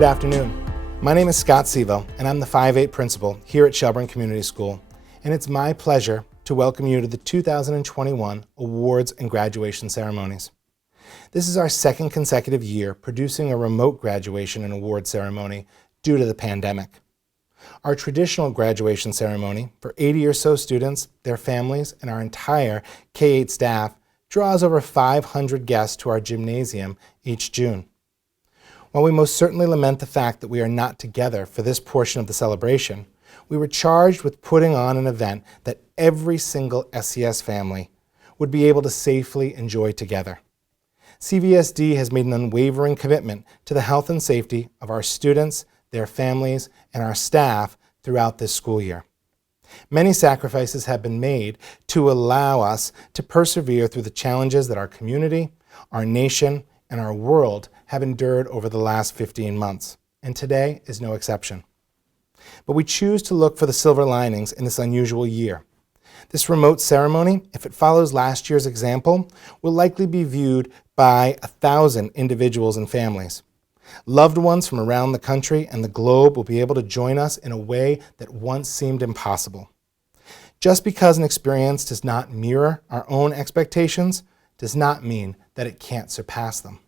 Good afternoon. My name is Scott Sivo, and I'm the 5-8 principal here at Shelburne Community School. And it's my pleasure to welcome you to the 2021 awards and graduation ceremonies. This is our second consecutive year producing a remote graduation and award ceremony due to the pandemic. Our traditional graduation ceremony for 80 or so students, their families, and our entire K-8 staff draws over 500 guests to our gymnasium each June. While we most certainly lament the fact that we are not together for this portion of the celebration, we were charged with putting on an event that every single SCS family would be able to safely enjoy together. CVSD has made an unwavering commitment to the health and safety of our students, their families, and our staff throughout this school year. Many sacrifices have been made to allow us to persevere through the challenges that our community, our nation, and our world have endured over the last 15 months, and today is no exception. But we choose to look for the silver linings in this unusual year. This remote ceremony, if it follows last year's example, will likely be viewed by 1,000 individuals and families. Loved ones from around the country and the globe will be able to join us in a way that once seemed impossible. Just because an experience does not mirror our own expectations does not mean that it can't surpass them.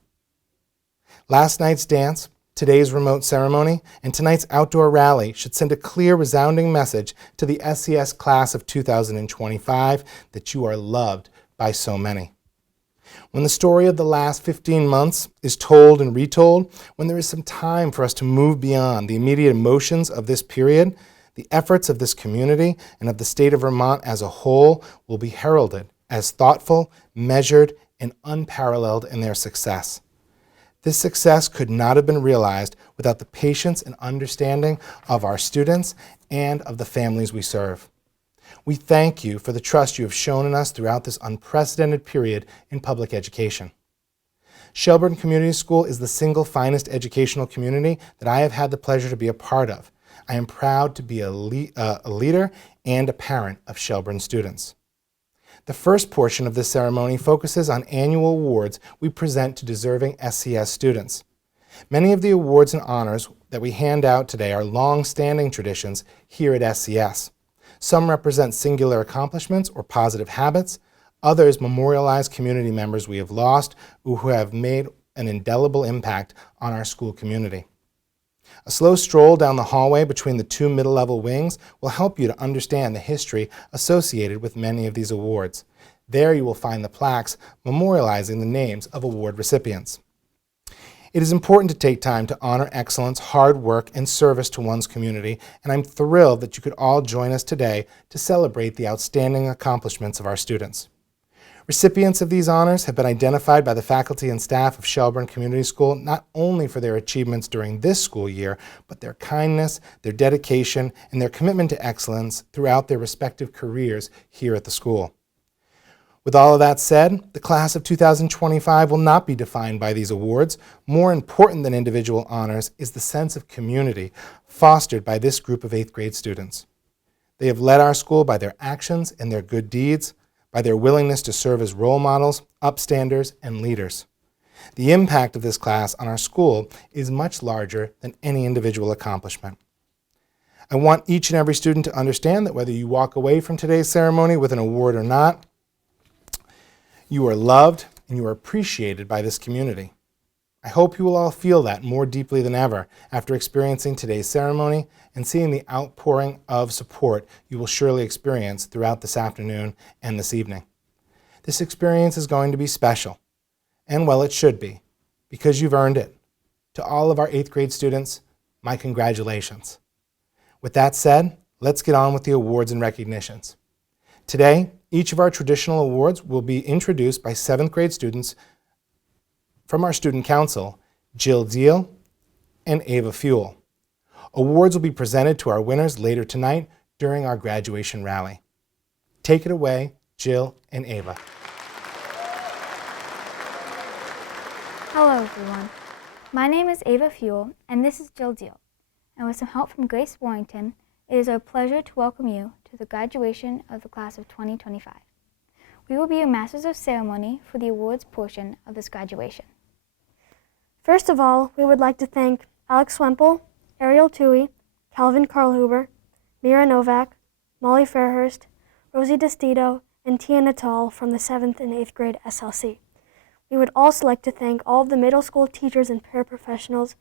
Last night's dance, today's remote ceremony, and tonight's outdoor rally should send a clear, resounding message to the SCS class of 2025 that you are loved by so many. When the story of the last 15 months is told and retold, when there is some time for us to move beyond the immediate emotions of this period, the efforts of this community and of the state of Vermont as a whole will be heralded as thoughtful, measured, and unparalleled in their success. This success could not have been realized without the patience and understanding of our students and of the families we serve. We thank you for the trust you have shown in us throughout this unprecedented period in public education. Shelburne Community School is the single finest educational community that I have had the pleasure to be a part of. I am proud to be a leader and a parent of Shelburne students. The first portion of this ceremony focuses on annual awards we present to deserving SCS students. Many of the awards and honors that we hand out today are long-standing traditions here at SCS. Some represent singular accomplishments or positive habits. Others memorialize community members we have lost who have made an indelible impact on our school community. A slow stroll down the hallway between the two middle-level wings will help you to understand the history associated with many of these awards. There you will find the plaques memorializing the names of award recipients. It is important to take time to honor excellence, hard work, and service to one's community, and I'm thrilled that you could all join us today to celebrate the outstanding accomplishments of our students. Recipients of these honors have been identified by the faculty and staff of Shelburne Community School not only for their achievements during this school year, but their kindness, their dedication, and their commitment to excellence throughout their respective careers here at the school. With all of that said, the class of 2025 will not be defined by these awards. More important than individual honors is the sense of community fostered by this group of 8th grade students. They have led our school by their actions and their good deeds, by their willingness to serve as role models, upstanders, and leaders. The impact of this class on our school is much larger than any individual accomplishment. I want each and every student to understand that whether you walk away from today's ceremony with an award or not, you are loved and you are appreciated by this community. I hope you will all feel that more deeply than ever after experiencing today's ceremony and seeing the outpouring of support you will surely experience throughout this afternoon and this evening. This experience is going to be special, and well, it should be, because you've earned it. To all of our 8th grade students, my congratulations. With that said, let's get on with the awards and recognitions. Today, each of our traditional awards will be introduced by 7th grade students from our student council, Diehl and Ava Fewell. Awards will be presented to our winners later tonight during our graduation rally. Take it away, Jill and Ava. Hello everyone. My name is Ava Fewell and this is Jill Diehl. And with some help from Grace Warrington, it is our pleasure to welcome you to the graduation of the class of 2025. We will be your masters of ceremony for the awards portion of this graduation. First of all, we would like to thank Alex Wempel, Ariel Tui, Calvin Karlhuber, Mira Novak, Molly Fairhurst, Rosie Destito, and Tia Natal from the 7th and 8th grade SLC. We would also like to thank all of the middle school teachers and paraprofessionals,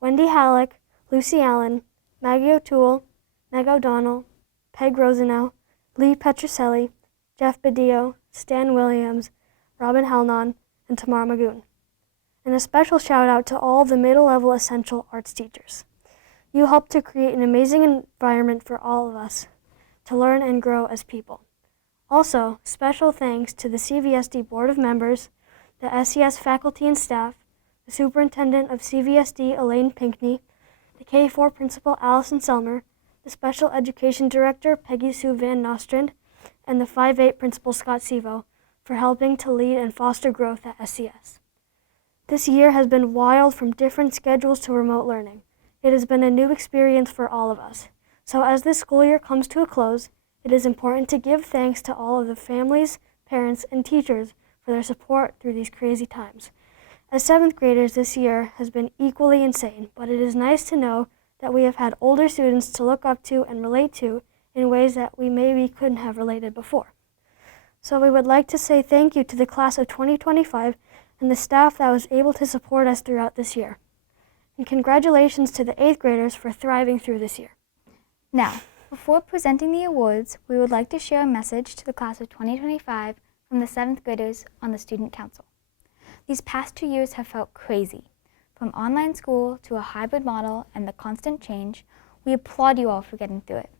Wendy Halleck, Lucy Allen, Maggie O'Toole, Meg O'Donnell, Peg Rosenow, Lee Petroselli, Jeff Badillo, Stan Williams, Robin Halnon, and Tamar Magoon. And a special shout out to all of the middle-level essential arts teachers. You helped to create an amazing environment for all of us to learn and grow as people. Also, special thanks to the CVSD Board of Members, the SCS faculty and staff, the Superintendent of CVSD Elaine Pinkney, the K-4 Principal Alison Celmer, the Special Education Director Peggy-Sue Van Nostrand, and the 5-8 Principal Scott Sivo for helping to lead and foster growth at SCS. This year has been wild, from different schedules to remote learning. It has been a new experience for all of us. So as this school year comes to a close, it is important to give thanks to all of the families, parents, and teachers for their support through these crazy times. As 7th graders, this year has been equally insane, but it is nice to know that we have had older students to look up to and relate to in ways that we maybe couldn't have related before. So we would like to say thank you to the class of 2025 and the staff that was able to support us throughout this year. And congratulations to the 8th graders for thriving through this year. Now, before presenting the awards, we would like to share a message to the class of 2025 from the 7th graders on the Student Council. These past 2 years have felt crazy. From online school to a hybrid model and the constant change, we applaud you all for getting through it.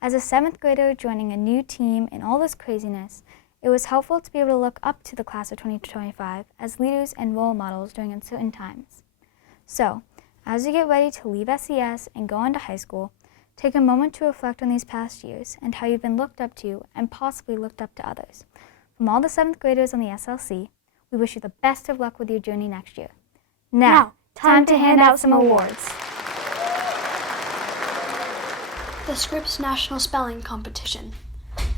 As a 7th grader joining a new team in all this craziness, it was helpful to be able to look up to the class of 2025 as leaders and role models during uncertain times. So, as you get ready to leave SCS and go into high school, take a moment to reflect on these past years and how you've been looked up to and possibly looked up to others. From all the 7th graders on the SLC, we wish you the best of luck with your journey next year. Now, time to hand out some awards. The Scripps National Spelling Competition.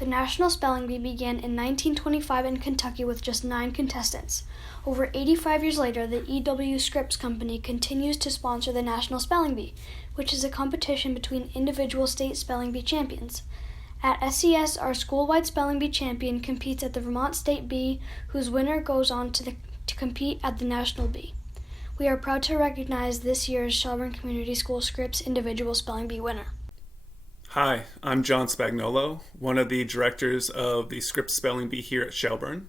The National Spelling Bee began in 1925 in Kentucky with just 9 contestants. Over 85 years later, the E.W. Scripps Company continues to sponsor the National Spelling Bee, which is a competition between individual state spelling bee champions. At SCS, our school-wide spelling bee champion competes at the Vermont State Bee, whose winner goes on to compete at the National Bee. We are proud to recognize this year's Shelburne Community School Scripps individual spelling bee winner. Hi, I'm John Spagnolo, one of the directors of the Scripps Spelling Bee here at Shelburne.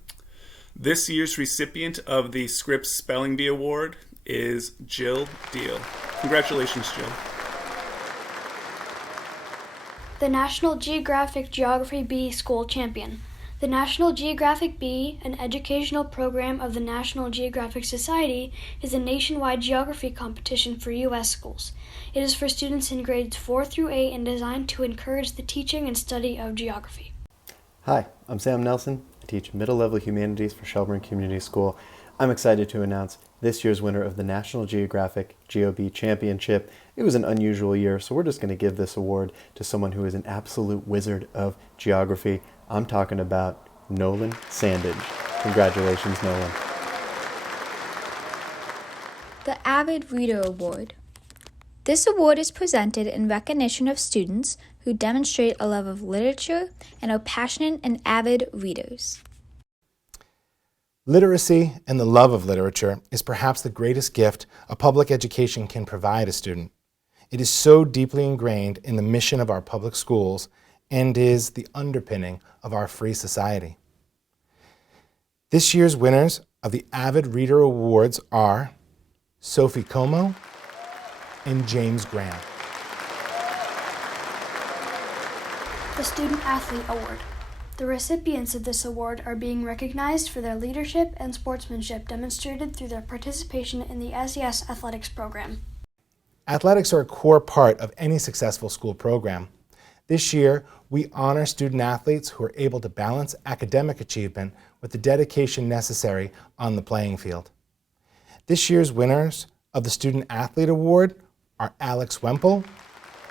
This year's recipient of the Scripps Spelling Bee Award is Jill Diehl. Congratulations, Jill. The National Geographic Geography Bee School Champion. The National Geographic Bee, an educational program of the National Geographic Society, is a nationwide geography competition for U.S. schools. It is for students in grades 4 through 8 and designed to encourage the teaching and study of geography. Hi, I'm Sam Nelson. I teach middle-level humanities for Shelburne Community School. I'm excited to announce this year's winner of the National Geographic GeoBee Championship. It was an unusual year, so we're just going to give this award to someone who is an absolute wizard of geography. I'm talking about Nolan Sandage. Congratulations, Nolan. The Avid Reader Award. This award is presented in recognition of students who demonstrate a love of literature and are passionate and avid readers. Literacy and the love of literature is perhaps the greatest gift a public education can provide a student. It is so deeply ingrained in the mission of our public schools and is the underpinning of our free society. This year's winners of the Avid Reader Awards are Sophie Como and James Graham. The Student Athlete Award. The recipients of this award are being recognized for their leadership and sportsmanship demonstrated through their participation in the SCS athletics program. Athletics are a core part of any successful school program. This year, we honor student athletes who are able to balance academic achievement with the dedication necessary on the playing field. This year's winners of the Student Athlete Award are Alex Wempel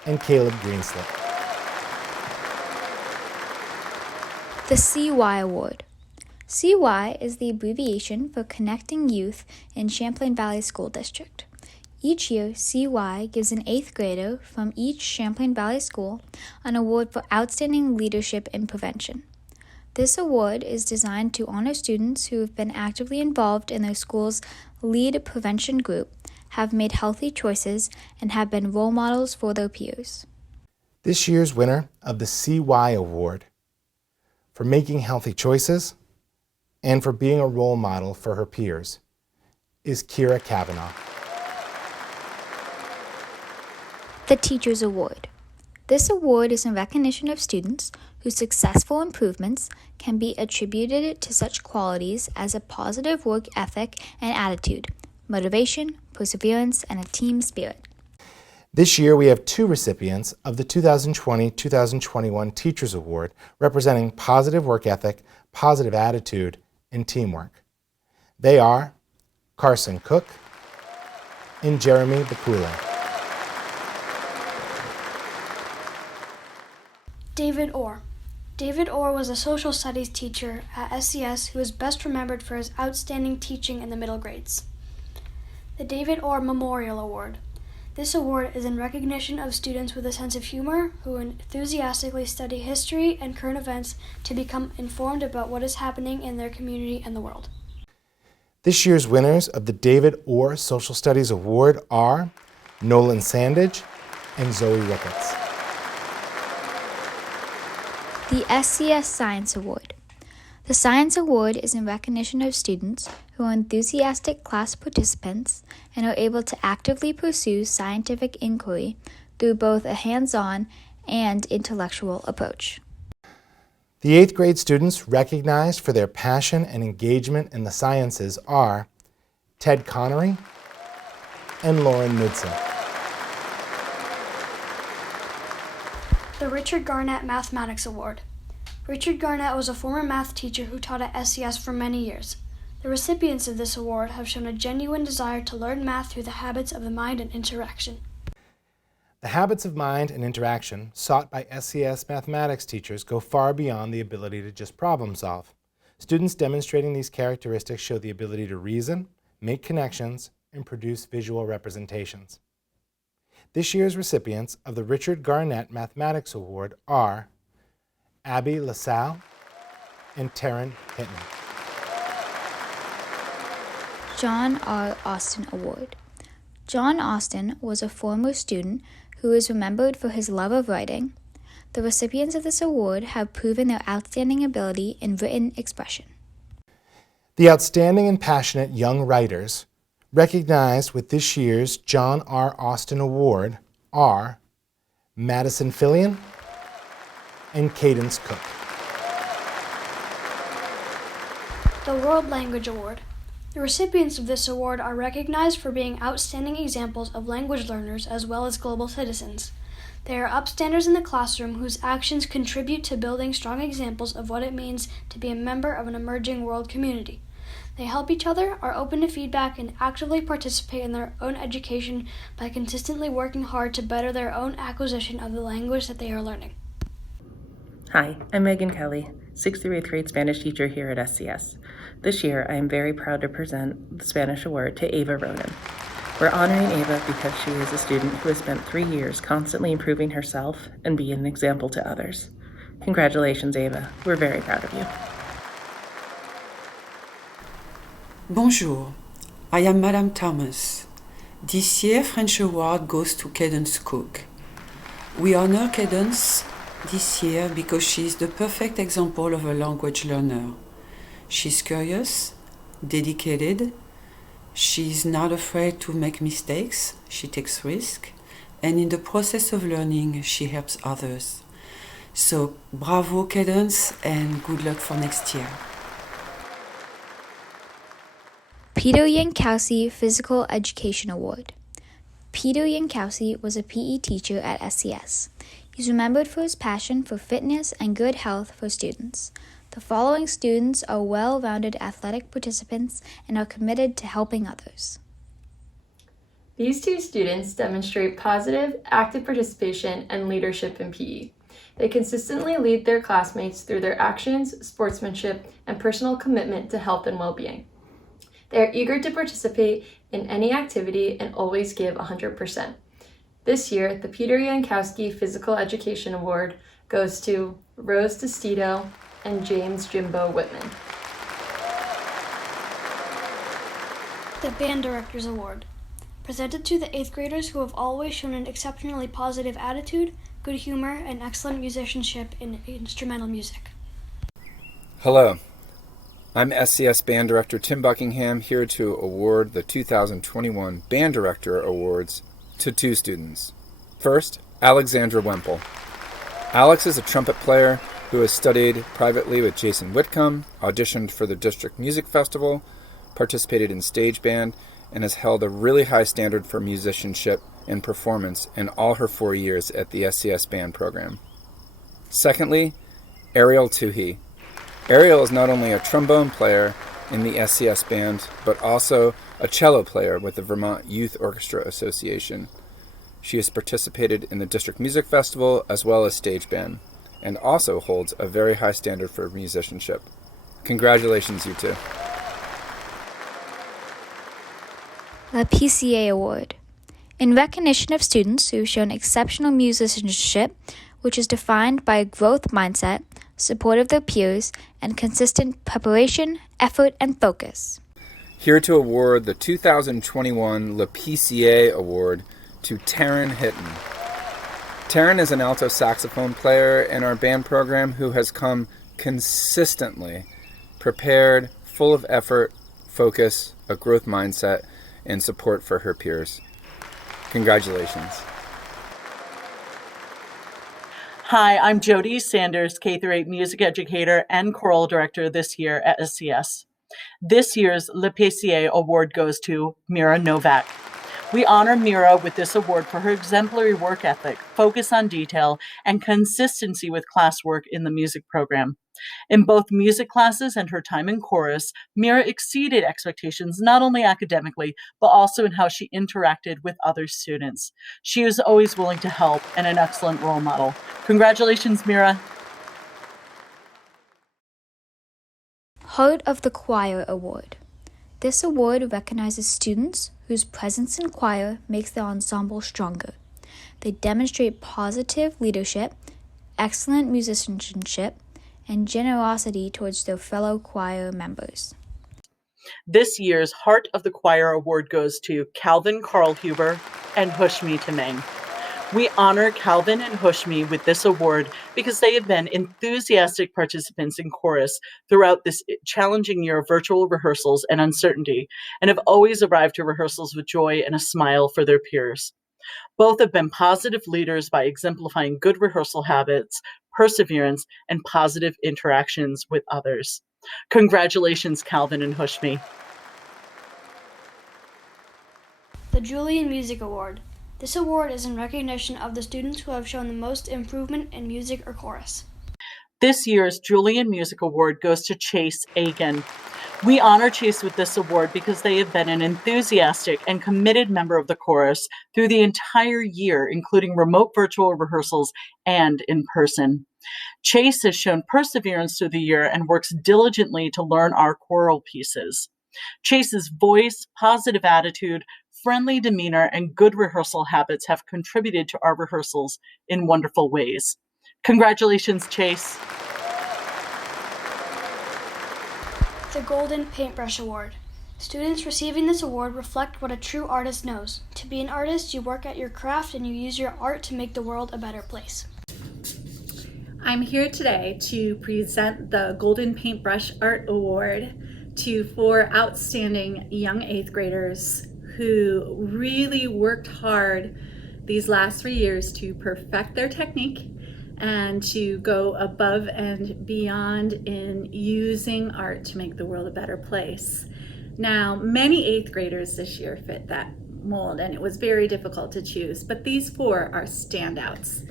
and Caleb Greenslip. The CY Award. CY is the abbreviation for Connecting Youth in Champlain Valley School District. Each year, CY gives an 8th grader from each Champlain Valley school an award for outstanding leadership in prevention. This award is designed to honor students who have been actively involved in their school's lead prevention group, have made healthy choices, and have been role models for their peers. This year's winner of the CY Award for making healthy choices and for being a role model for her peers is Kira Kavanaugh. The Teachers Award. This award is in recognition of students whose successful improvements can be attributed to such qualities as a positive work ethic and attitude, motivation, perseverance, and a team spirit. This year we have 2 recipients of the 2020-2021 Teachers Award representing positive work ethic, positive attitude, and teamwork. They are Carson Cook and Jeremy Bakula. David Orr. David Orr was a social studies teacher at SCS who is best remembered for his outstanding teaching in the middle grades. The David Orr Memorial Award. This award is in recognition of students with a sense of humor who enthusiastically study history and current events to become informed about what is happening in their community and the world. This year's winners of the David Orr Social Studies Award are Nolan Sandage and Zoe Ricketts. The SCS Science Award. The Science Award is in recognition of students who are enthusiastic class participants and are able to actively pursue scientific inquiry through both a hands-on and intellectual approach. The 8th grade students recognized for their passion and engagement in the sciences are Ted Connery and Lauren Knudsen. The Richard Garnett Mathematics Award. Richard Garnett was a former math teacher who taught at SCS for many years. The recipients of this award have shown a genuine desire to learn math through the habits of the mind and interaction. The habits of mind and interaction sought by SCS mathematics teachers go far beyond the ability to just problem solve. Students demonstrating these characteristics show the ability to reason, make connections, and produce visual representations. This year's recipients of the Richard Garnett Mathematics Award are Abby LaSalle and Taryn Hinton. John R. Austin Award. John Austin was a former student who is remembered for his love of writing. The recipients of this award have proven their outstanding ability in written expression. The outstanding and passionate young writers recognized with this year's John R. Austin Award are Madison Fillion and Cadence Cook. The World Language Award. The recipients of this award are recognized for being outstanding examples of language learners as well as global citizens. They are upstanders in the classroom whose actions contribute to building strong examples of what it means to be a member of an emerging world community. They help each other, are open to feedback, and actively participate in their own education by consistently working hard to better their own acquisition of the language that they are learning. Hi, I'm Megan Kelly, 6th through 8th grade Spanish teacher here at SCS. This year, I am very proud to present the Spanish Award to Ava Ronan. We're honoring Ava because she is a student who has spent 3 years constantly improving herself and being an example to others. Congratulations, Ava. We're very proud of you. Bonjour, I am Madame Thomas. This year French Award goes to Cadence Cook. We honor Cadence this year because she is the perfect example of a language learner. She's curious, dedicated, she is not afraid to make mistakes, she takes risks, and in the process of learning she helps others. So bravo Cadence and good luck for next year. Peter Yankowski Physical Education Award. Peter Yankowski was a PE teacher at SCS. He's remembered for his passion for fitness and good health for students. The following students are well-rounded athletic participants and are committed to helping others. These 2 students demonstrate positive, active participation and leadership in PE. They consistently lead their classmates through their actions, sportsmanship, and personal commitment to health and well-being. They are eager to participate in any activity and always give 100%. This year, the Peter Yankowski Physical Education Award goes to Rose DeStito and James Jimbo Whitman. The Band Directors Award, presented to the 8th graders who have always shown an exceptionally positive attitude, good humor, and excellent musicianship in instrumental music. Hello, I'm SCS Band Director Tim Buckingham, here to award the 2021 Band Director Awards to 2 students. First, Alexandra Wemple. Alex is a trumpet player who has studied privately with Jason Whitcomb, auditioned for the District Music Festival, participated in stage band, and has held a really high standard for musicianship and performance in all her 4 years at the SCS band program. Secondly, Ariel Toohey. Ariel is not only a trombone player in the SCS band, but also a cello player with the Vermont Youth Orchestra Association. She has participated in the District Music Festival as well as stage band, and also holds a very high standard for musicianship. Congratulations, you two. Lepecier Award, in recognition of students who have shown exceptional musicianship, which is defined by a growth mindset, support of their peers, and consistent preparation, effort, and focus. Here to award the 2021 Lepecier Award to Taryn Hitton. Taryn is an alto saxophone player in our band program who has come consistently prepared, full of effort, focus, a growth mindset, and support for her peers. Congratulations. Hi, I'm Jody Sanders, K-8 music educator and choral director this year at SCS. This year's Lepecier Award goes to Mira Novak. We honor Mira with this award for her exemplary work ethic, focus on detail, and consistency with classwork in the music program. In both music classes and her time in chorus, Mira exceeded expectations not only academically, but also in how she interacted with other students. She was always willing to help and an excellent role model. Congratulations, Mira. Heart of the Choir Award. This award recognizes students whose presence in choir makes the ensemble stronger. They demonstrate positive leadership, excellent musicianship, and generosity towards their fellow choir members. This year's Heart of the Choir Award goes to Calvin Karlhuber and Hushmi Tamang. We honor Calvin and Hushmi with this award because they have been enthusiastic participants in chorus throughout this challenging year of virtual rehearsals and uncertainty, and have always arrived to rehearsals with joy and a smile for their peers. Both have been positive leaders by exemplifying good rehearsal habits, perseverance, and positive interactions with others. Congratulations, Calvin and Hushmi. The Julian Music Award. This award is in recognition of the students who have shown the most improvement in music or chorus. This year's Julian Music Award goes to Chase Aiken. We honor Chase with this award because they have been an enthusiastic and committed member of the chorus through the entire year, including remote virtual rehearsals and in person. Chase has shown perseverance through the year and works diligently to learn our choral pieces. Chase's voice, positive attitude, friendly demeanor, and good rehearsal habits have contributed to our rehearsals in wonderful ways. Congratulations, Chase. The Golden Paintbrush Award. Students receiving this award reflect what a true artist knows. To be an artist, you work at your craft and you use your art to make the world a better place. I'm here today to present the Golden Paintbrush Art Award to 4 outstanding young 8th graders who really worked hard these last 3 years to perfect their technique and to go above and beyond in using art to make the world a better place. Now, many 8th graders this year fit that mold, and it was very difficult to choose, but these 4 are standouts.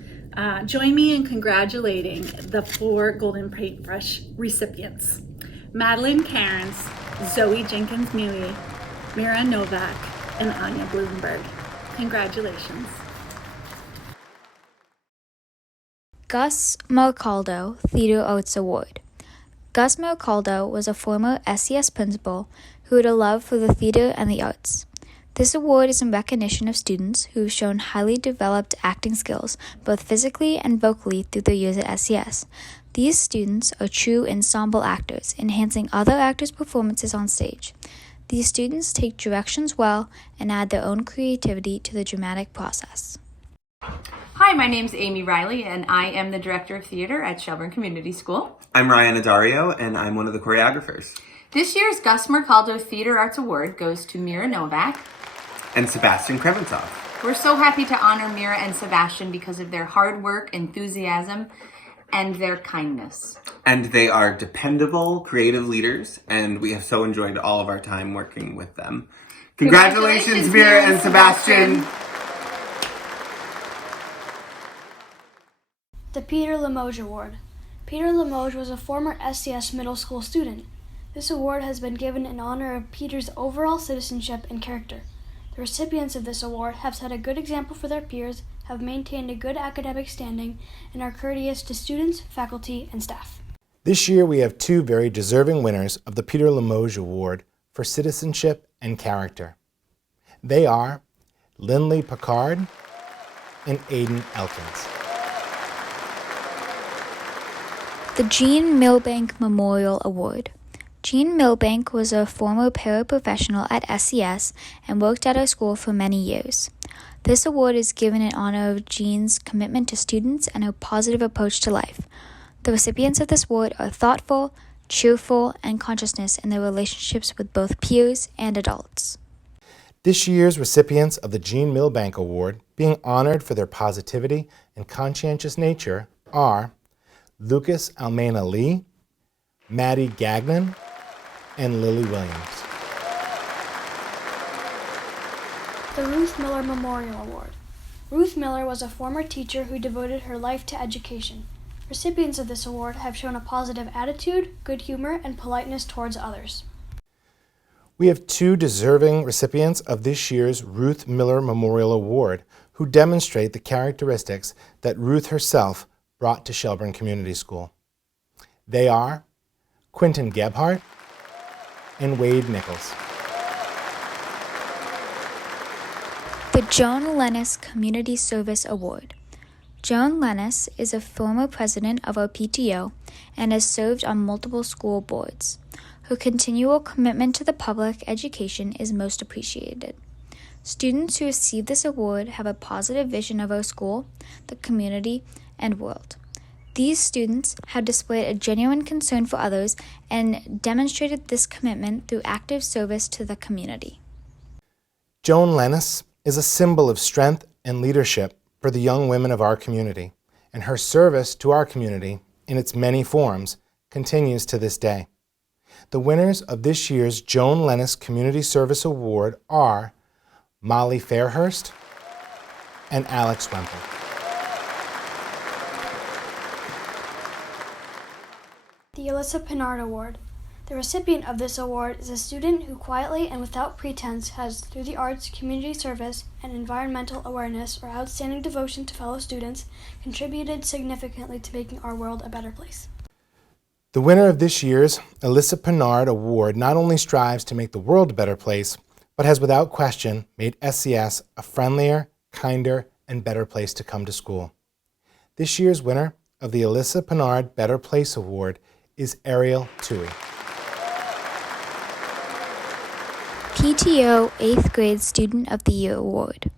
Join me in congratulating the 4 Golden Paintbrush recipients: Madeline Cairns, Zoe Jenkins-Mewey, Mira Novak, and Anya Bloomberg. Congratulations. Gus Mercaldo Theater Arts Award. Gus Mercaldo was a former SCS principal who who had a love for the theater and the arts. This award is in recognition of students who have shown highly developed acting skills, both physically and vocally, through their years at SCS. These students are true ensemble actors, enhancing other actors' performances on stage. These students take directions well and add their own creativity to the dramatic process. Hi, my name's Amy Riley, and I am the Director of Theater at Shelburne Community School. I'm Ryan Adario, and I'm one of the choreographers. This year's Gus Mercaldo Theater Arts Award goes to Mira Novak and Sebastian Krevensov. We're so happy to honor Mira and Sebastian because of their hard work, enthusiasm, and their kindness. And they are dependable, creative leaders, and we have so enjoyed all of our time working with them. Congratulations, Mira and Sebastian! The Peter Limoge Award. Peter Limoge was a former SCS middle school student. This award has been given in honor of Peter's overall citizenship and character. The recipients of this award have set a good example for their peers, have maintained a good academic standing, and are courteous to students, faculty, and staff. This year we have two very deserving winners of the Peter Limoge Award for citizenship and character. They are Lindley Picard and Aiden Elkins. The Jeanne Milbank Memorial Award. Jeanne Milbank was a former paraprofessional at SCS and worked at our school for many years. This award is given in honor of Jeanne's commitment to students and her positive approach to life. The recipients of this award are thoughtful, cheerful, and conscious in their relationships with both peers and adults. This year's recipients of the Jeanne Milbank Award, being honored for their positivity and conscientious nature, are Lucas Almena Lee, Maddie Gagnon, and Lily Williams. The Ruth Miller Memorial Award. Ruth Miller was a former teacher who devoted her life to education. Recipients of this award have shown a positive attitude, good humor, and politeness towards others. We have two deserving recipients of this year's Ruth Miller Memorial Award who demonstrate the characteristics that Ruth herself brought to Shelburne Community School. They are Quentin Gebhardt and Wade Nichols. The Joan Lennis Community Service Award. Joan Lennis is a former president of our PTO and has served on multiple school boards. Her continual commitment to the public education is most appreciated. Students who receive this award have a positive vision of our school, the community, and world. These students have displayed a genuine concern for others and demonstrated this commitment through active service to the community. Joan Lennis is a symbol of strength and leadership for the young women of our community, and her service to our community in its many forms continues to this day. The winners of this year's Joan Lennis Community Service Award are Molly Fairhurst and Alex Wemple. The Alyssa Pinard Award. The recipient of this award is a student who quietly and without pretense has, through the arts, community service, and environmental awareness or outstanding devotion to fellow students, contributed significantly to making our world a better place. The winner of this year's Alyssa Pinard Award not only strives to make the world a better place, but has without question made SCS a friendlier, kinder, and better place to come to school. This year's winner of the Alyssa Pinard Better Place Award is Ariel Tui. PTO 8th Grade Student of the Year Award.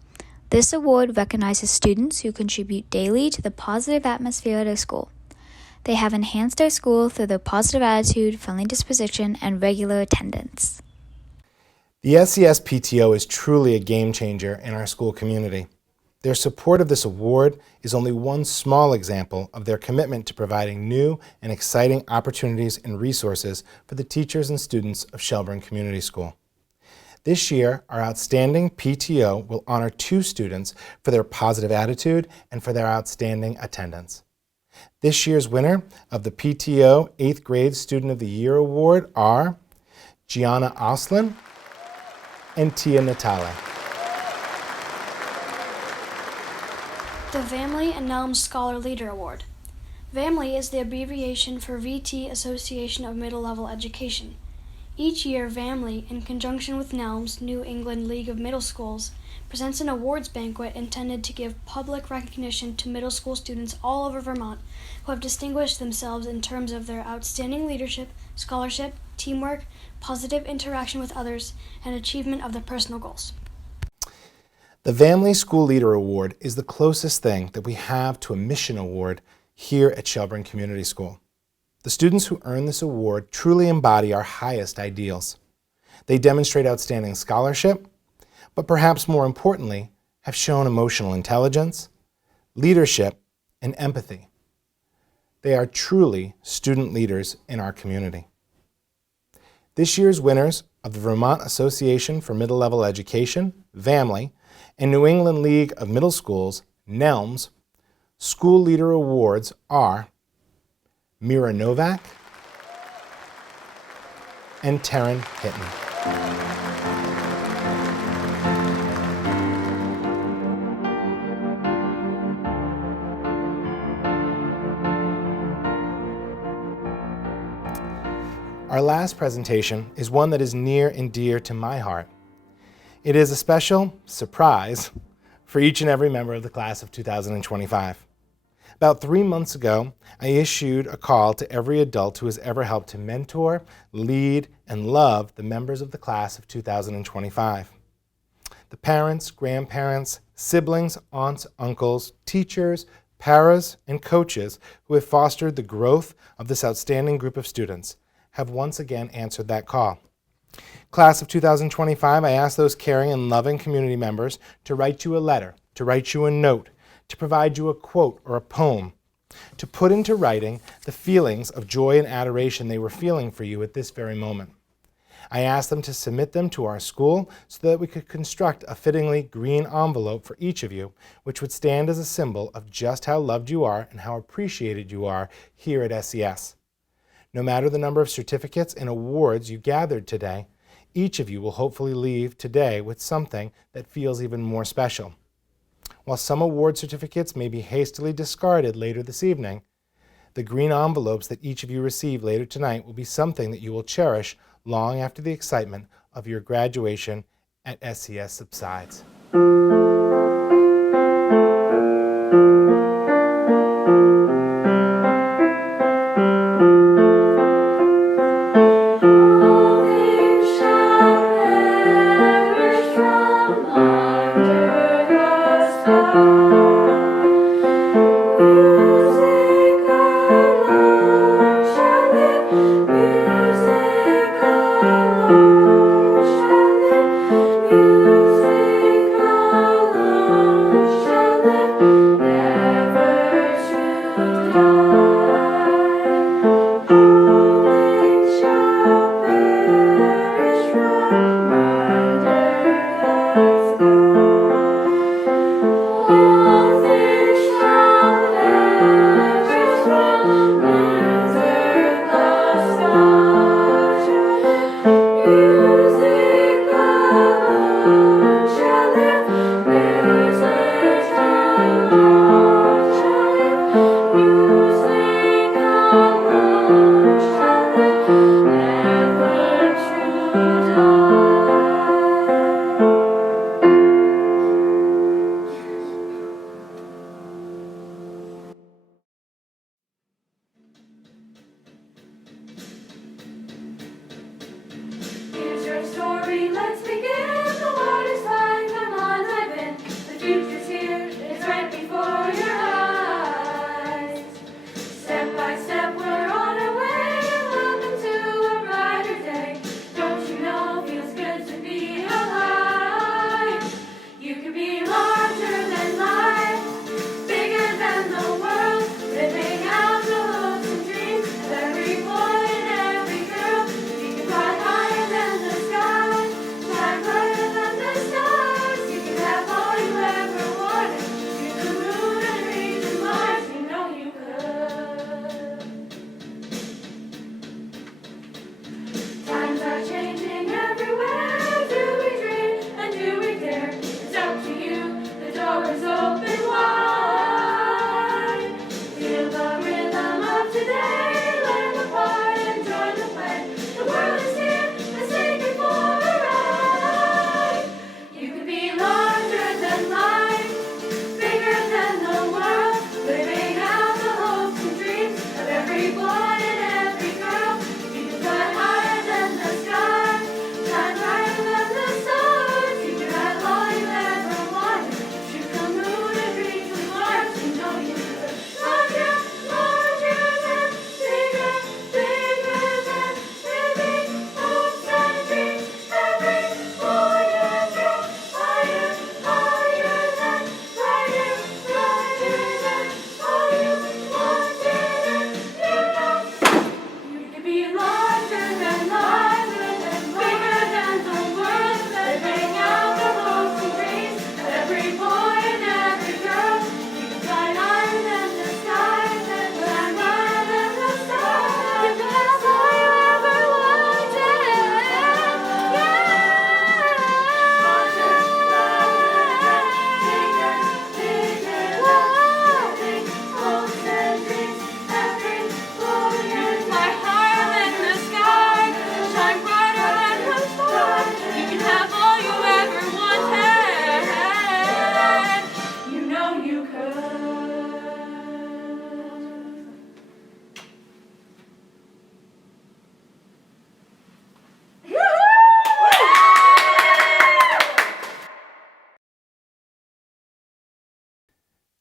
This award recognizes students who contribute daily to the positive atmosphere at our school. They have enhanced our school through their positive attitude, friendly disposition, and regular attendance. The SCS PTO is truly a game changer in our school community. Their support of this award is only one small example of their commitment to providing new and exciting opportunities and resources for the teachers and students of Shelburne Community School. This year, our outstanding PTO will honor two students for their positive attitude and for their outstanding attendance. This year's winner of the PTO 8th Grade Student of the Year Award are Gianna Oslin and Tia Natale. The Vamley and Nelms Scholar Leader Award. VAMLE is the abbreviation for VT Association of Middle Level Education. Each year, VAMLY, in conjunction with NELM's New England League of Middle Schools, presents an awards banquet intended to give public recognition to middle school students all over Vermont who have distinguished themselves in terms of their outstanding leadership, scholarship, teamwork, positive interaction with others, and achievement of their personal goals. The VAMLY School Leader Award is the closest thing that we have to a mission award here at Shelburne Community School. The students who earn this award truly embody our highest ideals. They demonstrate outstanding scholarship, but perhaps more importantly, have shown emotional intelligence, leadership, and empathy. They are truly student leaders in our community. This year's winners of the Vermont Association for Middle Level Education, VAMLY, and New England League of Middle Schools, NELMS, School Leader Awards are Mira Novak and Taryn Hitton. Our last presentation is one that is near and dear to my heart. It is a special surprise for each and every member of the class of 2025. About 3 months ago, I issued a call to every adult who has ever helped to mentor, lead, and love the members of the class of 2025. The parents, grandparents, siblings, aunts, uncles, teachers, paras, and coaches who have fostered the growth of this outstanding group of students have once again answered that call. Class of 2025, I asked those caring and loving community members to write you a letter, to write you a note, to provide you a quote or a poem, to put into writing the feelings of joy and adoration they were feeling for you at this very moment. I asked them to submit them to our school so that we could construct a fittingly green envelope for each of you, which would stand as a symbol of just how loved you are and how appreciated you are here at SCS. No matter the number of certificates and awards you gathered today, each of you will hopefully leave today with something that feels even more special. While some award certificates may be hastily discarded later this evening, the green envelopes that each of you receive later tonight will be something that you will cherish long after the excitement of your graduation at SCS subsides. Music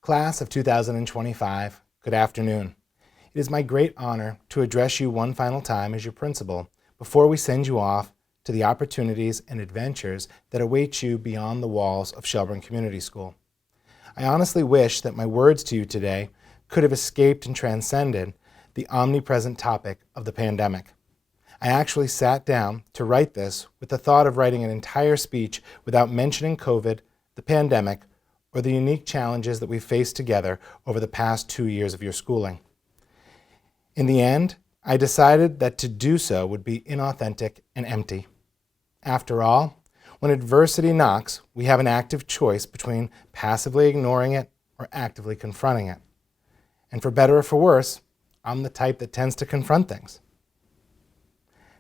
Class of 2025, good afternoon. It is my great honor to address you one final time as your principal before we send you off to the opportunities and adventures that await you beyond the walls of Shelburne Community School. I honestly wish that my words to you today could have escaped and transcended the omnipresent topic of the pandemic. I actually sat down to write this with the thought of writing an entire speech without mentioning COVID, the pandemic, or the unique challenges that we've faced together over the past 2 years of your schooling. In the end, I decided that to do so would be inauthentic and empty. After all, when adversity knocks, we have an active choice between passively ignoring it or actively confronting it. And for better or for worse, I'm the type that tends to confront things.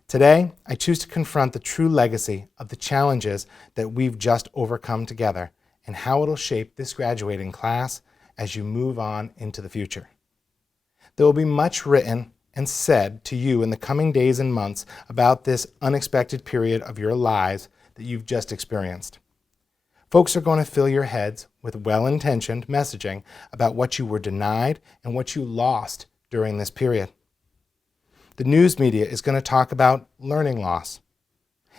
Today, I choose to confront the true legacy of the challenges that we've just overcome together and how it'll shape this graduating class as you move on into the future. There will be much written and said to you in the coming days and months about this unexpected period of your lives that you've just experienced. Folks are going to fill your heads with well-intentioned messaging about what you were denied and what you lost during this period. The news media is going to talk about learning loss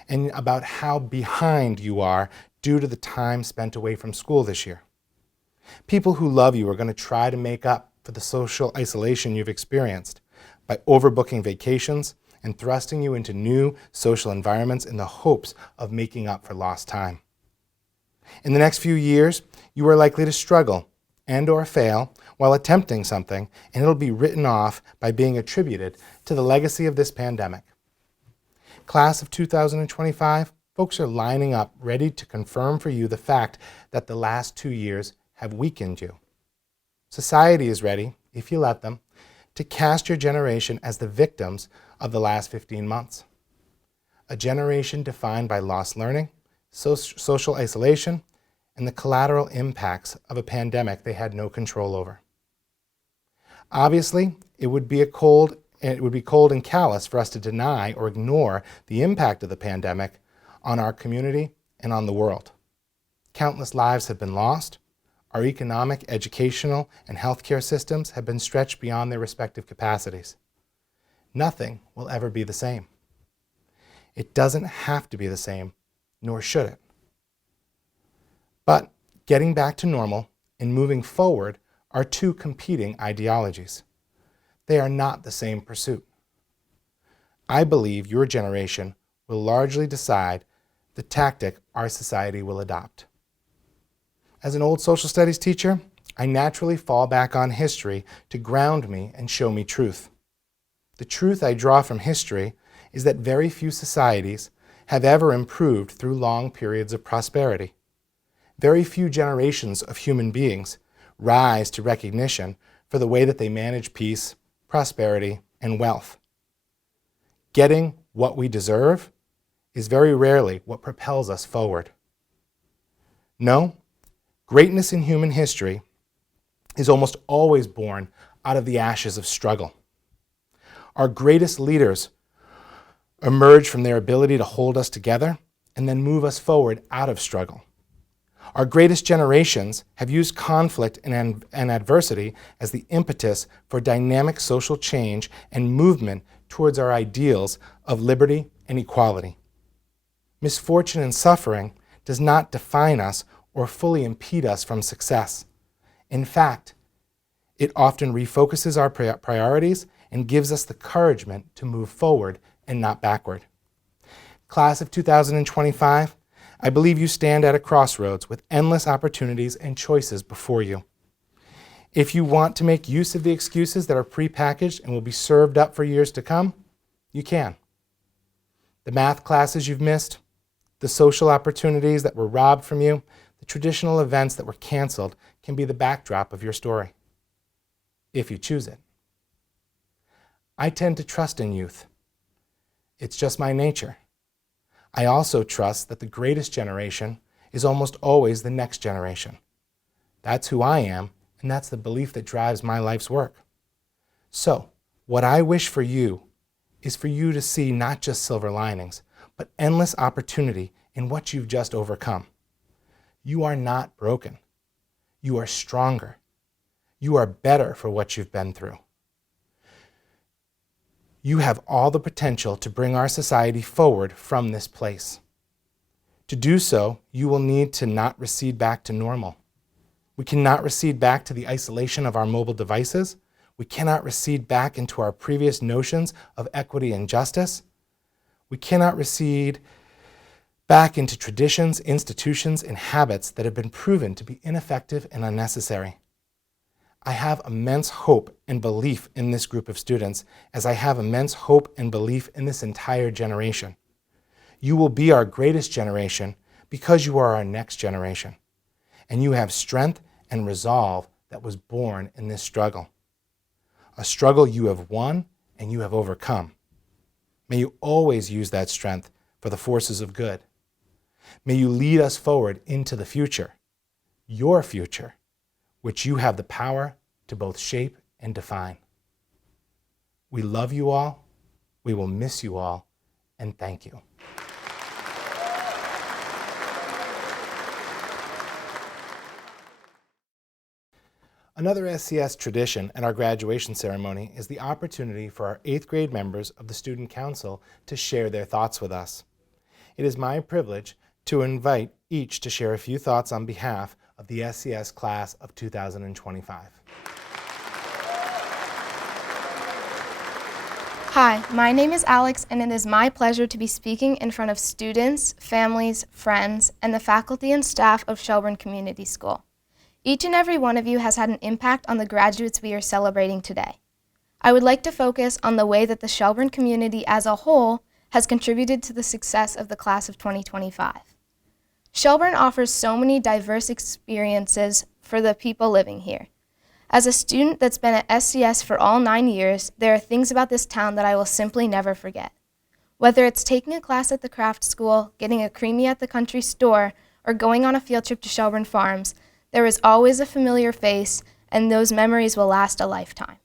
and about how behind you are due to the time spent away from school this year. People who love you are going to try to make up for the social isolation you've experienced by overbooking vacations and thrusting you into new social environments in the hopes of making up for lost time. In the next few years, you are likely to struggle and or fail while attempting something, and it'll be written off by being attributed to the legacy of this pandemic. Class of 2025, folks are lining up ready to confirm for you the fact that the last 2 years have weakened you. Society is ready, if you let them, to cast your generation as the victims of the last 15 months. A generation defined by lost learning, social isolation, and the collateral impacts of a pandemic they had no control over. Obviously, it would be cold and callous for us to deny or ignore the impact of the pandemic on our community and on the world. Countless lives have been lost. Our economic, educational, and healthcare systems have been stretched beyond their respective capacities. Nothing will ever be the same. It doesn't have to be the same, nor should it. But getting back to normal and moving forward are two competing ideologies. They are not the same pursuit. I believe your generation will largely decide the tactic our society will adopt. As an old social studies teacher, I naturally fall back on history to ground me and show me truth. The truth I draw from history is that very few societies have ever improved through long periods of prosperity. Very few generations of human beings rise to recognition for the way that they manage peace, prosperity, and wealth. Getting what we deserve is very rarely what propels us forward. No, greatness in human history is almost always born out of the ashes of struggle. Our greatest leaders emerge from their ability to hold us together and then move us forward out of struggle. Our greatest generations have used conflict and adversity as the impetus for dynamic social change and movement towards our ideals of liberty and equality. Misfortune and suffering does not define us or fully impede us from success. In fact, it often refocuses our priorities and gives us the encouragement to move forward and not backward. Class of 2025, I believe you stand at a crossroads with endless opportunities and choices before you. If you want to make use of the excuses that are prepackaged and will be served up for years to come, you can. The math classes you've missed, the social opportunities that were robbed from you, the traditional events that were canceled can be the backdrop of your story, if you choose it. I tend to trust in youth. It's just my nature. I also trust that the greatest generation is almost always the next generation. That's who I am, and that's the belief that drives my life's work. So, what I wish for you is for you to see not just silver linings, but endless opportunity in what you've just overcome. You are not broken. You are stronger. You are better for what you've been through. You have all the potential to bring our society forward from this place. To do so, you will need to not recede back to normal. We cannot recede back to the isolation of our mobile devices. We cannot recede back into our previous notions of equity and justice. We cannot recede back into traditions, institutions, and habits that have been proven to be ineffective and unnecessary. I have immense hope and belief in this group of students, as I have immense hope and belief in this entire generation. You will be our greatest generation because you are our next generation, and you have strength and resolve that was born in this struggle. A struggle you have won and you have overcome. May you always use that strength for the forces of good. May you lead us forward into the future, your future, which you have the power to both shape and define. We love you all, we will miss you all, and thank you. Another SCS tradition at our graduation ceremony is the opportunity for our 8th grade members of the Student Council to share their thoughts with us. It is my privilege to invite each to share a few thoughts on behalf of the SCS class of 2025. Hi, my name is Alex, and it is my pleasure to be speaking in front of students, families, friends, and the faculty and staff of Shelburne Community School. Each and every one of you has had an impact on the graduates we are celebrating today. I would like to focus on the way that the Shelburne community as a whole has contributed to the success of the class of 2025. Shelburne offers so many diverse experiences for the people living here. As a student that's been at SCS for all 9 years, there are things about this town that I will simply never forget. Whether it's taking a class at the craft school, getting a creamy at the country store, or going on a field trip to Shelburne Farms, there is always a familiar face, and those memories will last a lifetime.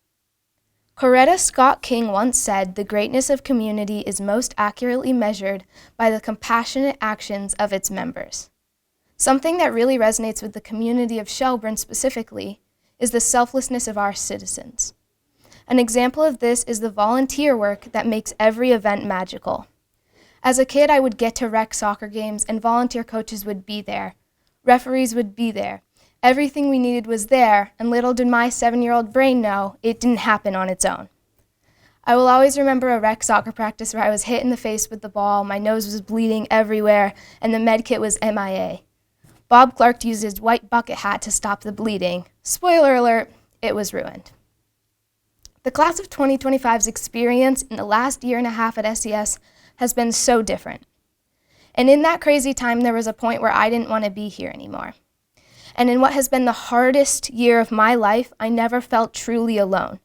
Coretta Scott King once said, "The greatness of community is most accurately measured by the compassionate actions of its members." Something that really resonates with the community of Shelburne specifically is the selflessness of our citizens. An example of this is the volunteer work that makes every event magical. As a kid, I would get to rec soccer games and volunteer coaches would be there. Referees would be there. Everything we needed was there, and little did my 7-year-old brain know it didn't happen on its own. I will always remember a rec soccer practice where I was hit in the face with the ball, my nose was bleeding everywhere, and the med kit was MIA. Bob Clark used his white bucket hat to stop the bleeding. Spoiler alert, it was ruined. The class of 2025's experience in the last year and a half at SCS has been so different. And in that crazy time, there was a point where I didn't want to be here anymore. And in what has been the hardest year of my life, I never felt truly alone.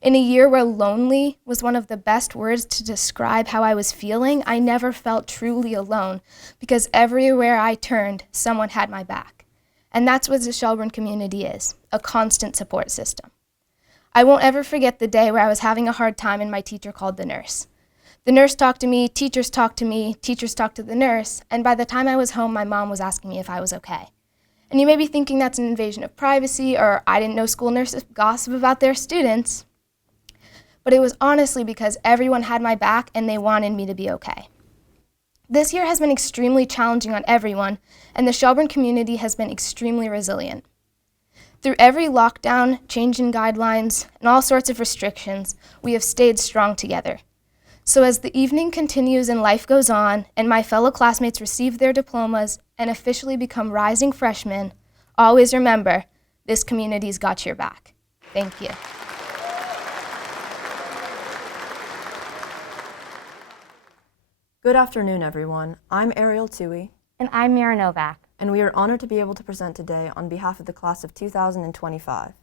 In a year where lonely was one of the best words to describe how I was feeling, I never felt truly alone because everywhere I turned, someone had my back. And that's what the Shelburne community is, a constant support system. I won't ever forget the day where I was having a hard time and my teacher called the nurse. The nurse talked to me, teachers talked to me, teachers talked to the nurse, and by the time I was home, my mom was asking me if I was okay. And you may be thinking that's an invasion of privacy, or I didn't know school nurses gossip about their students. But it was honestly because everyone had my back and they wanted me to be okay. This year has been extremely challenging on everyone, and the Shelburne community has been extremely resilient. Through every lockdown, change in guidelines, and all sorts of restrictions, we have stayed strong together. So as the evening continues and life goes on, and my fellow classmates receive their diplomas and officially become rising freshmen, always remember, this community's got your back. Thank you. Good afternoon, everyone. I'm Ariel Tui. And I'm Mira Novak. And we are honored to be able to present today on behalf of the class of 2025.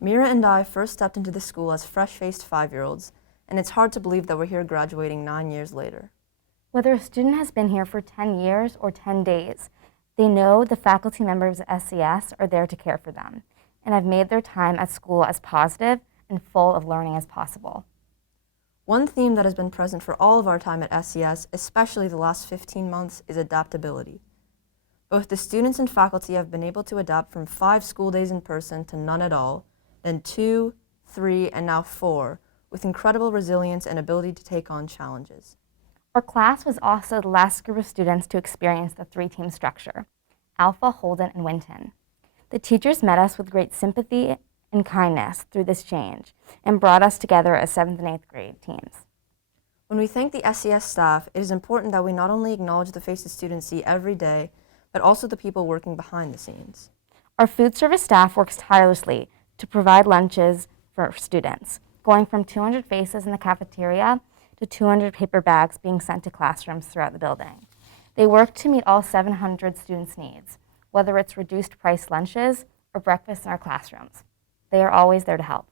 Mira and I first stepped into the school as fresh-faced 5-year-olds, and it's hard to believe that we're here graduating 9 years later. Whether a student has been here for 10 years or 10 days, they know the faculty members at SCS are there to care for them. and have made their time at school as positive and full of learning as possible. One theme that has been present for all of our time at SCS, especially the last 15 months, is adaptability. Both the students and faculty have been able to adapt from 5 school days in person to none at all, then 2, 3, and now 4, with incredible resilience and ability to take on challenges. Our class was also the last group of students to experience the 3-team structure, Alpha, Holden, and Winton. The teachers met us with great sympathy and kindness through this change and brought us together as 7th and 8th grade teams. When we thank the SCS staff, it is important that we not only acknowledge the faces students see every day, but also the people working behind the scenes. Our food service staff works tirelessly to provide lunches for students, going from 200 faces in the cafeteria to 200 paper bags being sent to classrooms throughout the building. They work to meet all 700 students' needs, whether it's reduced price lunches or breakfast in our classrooms. They are always there to help.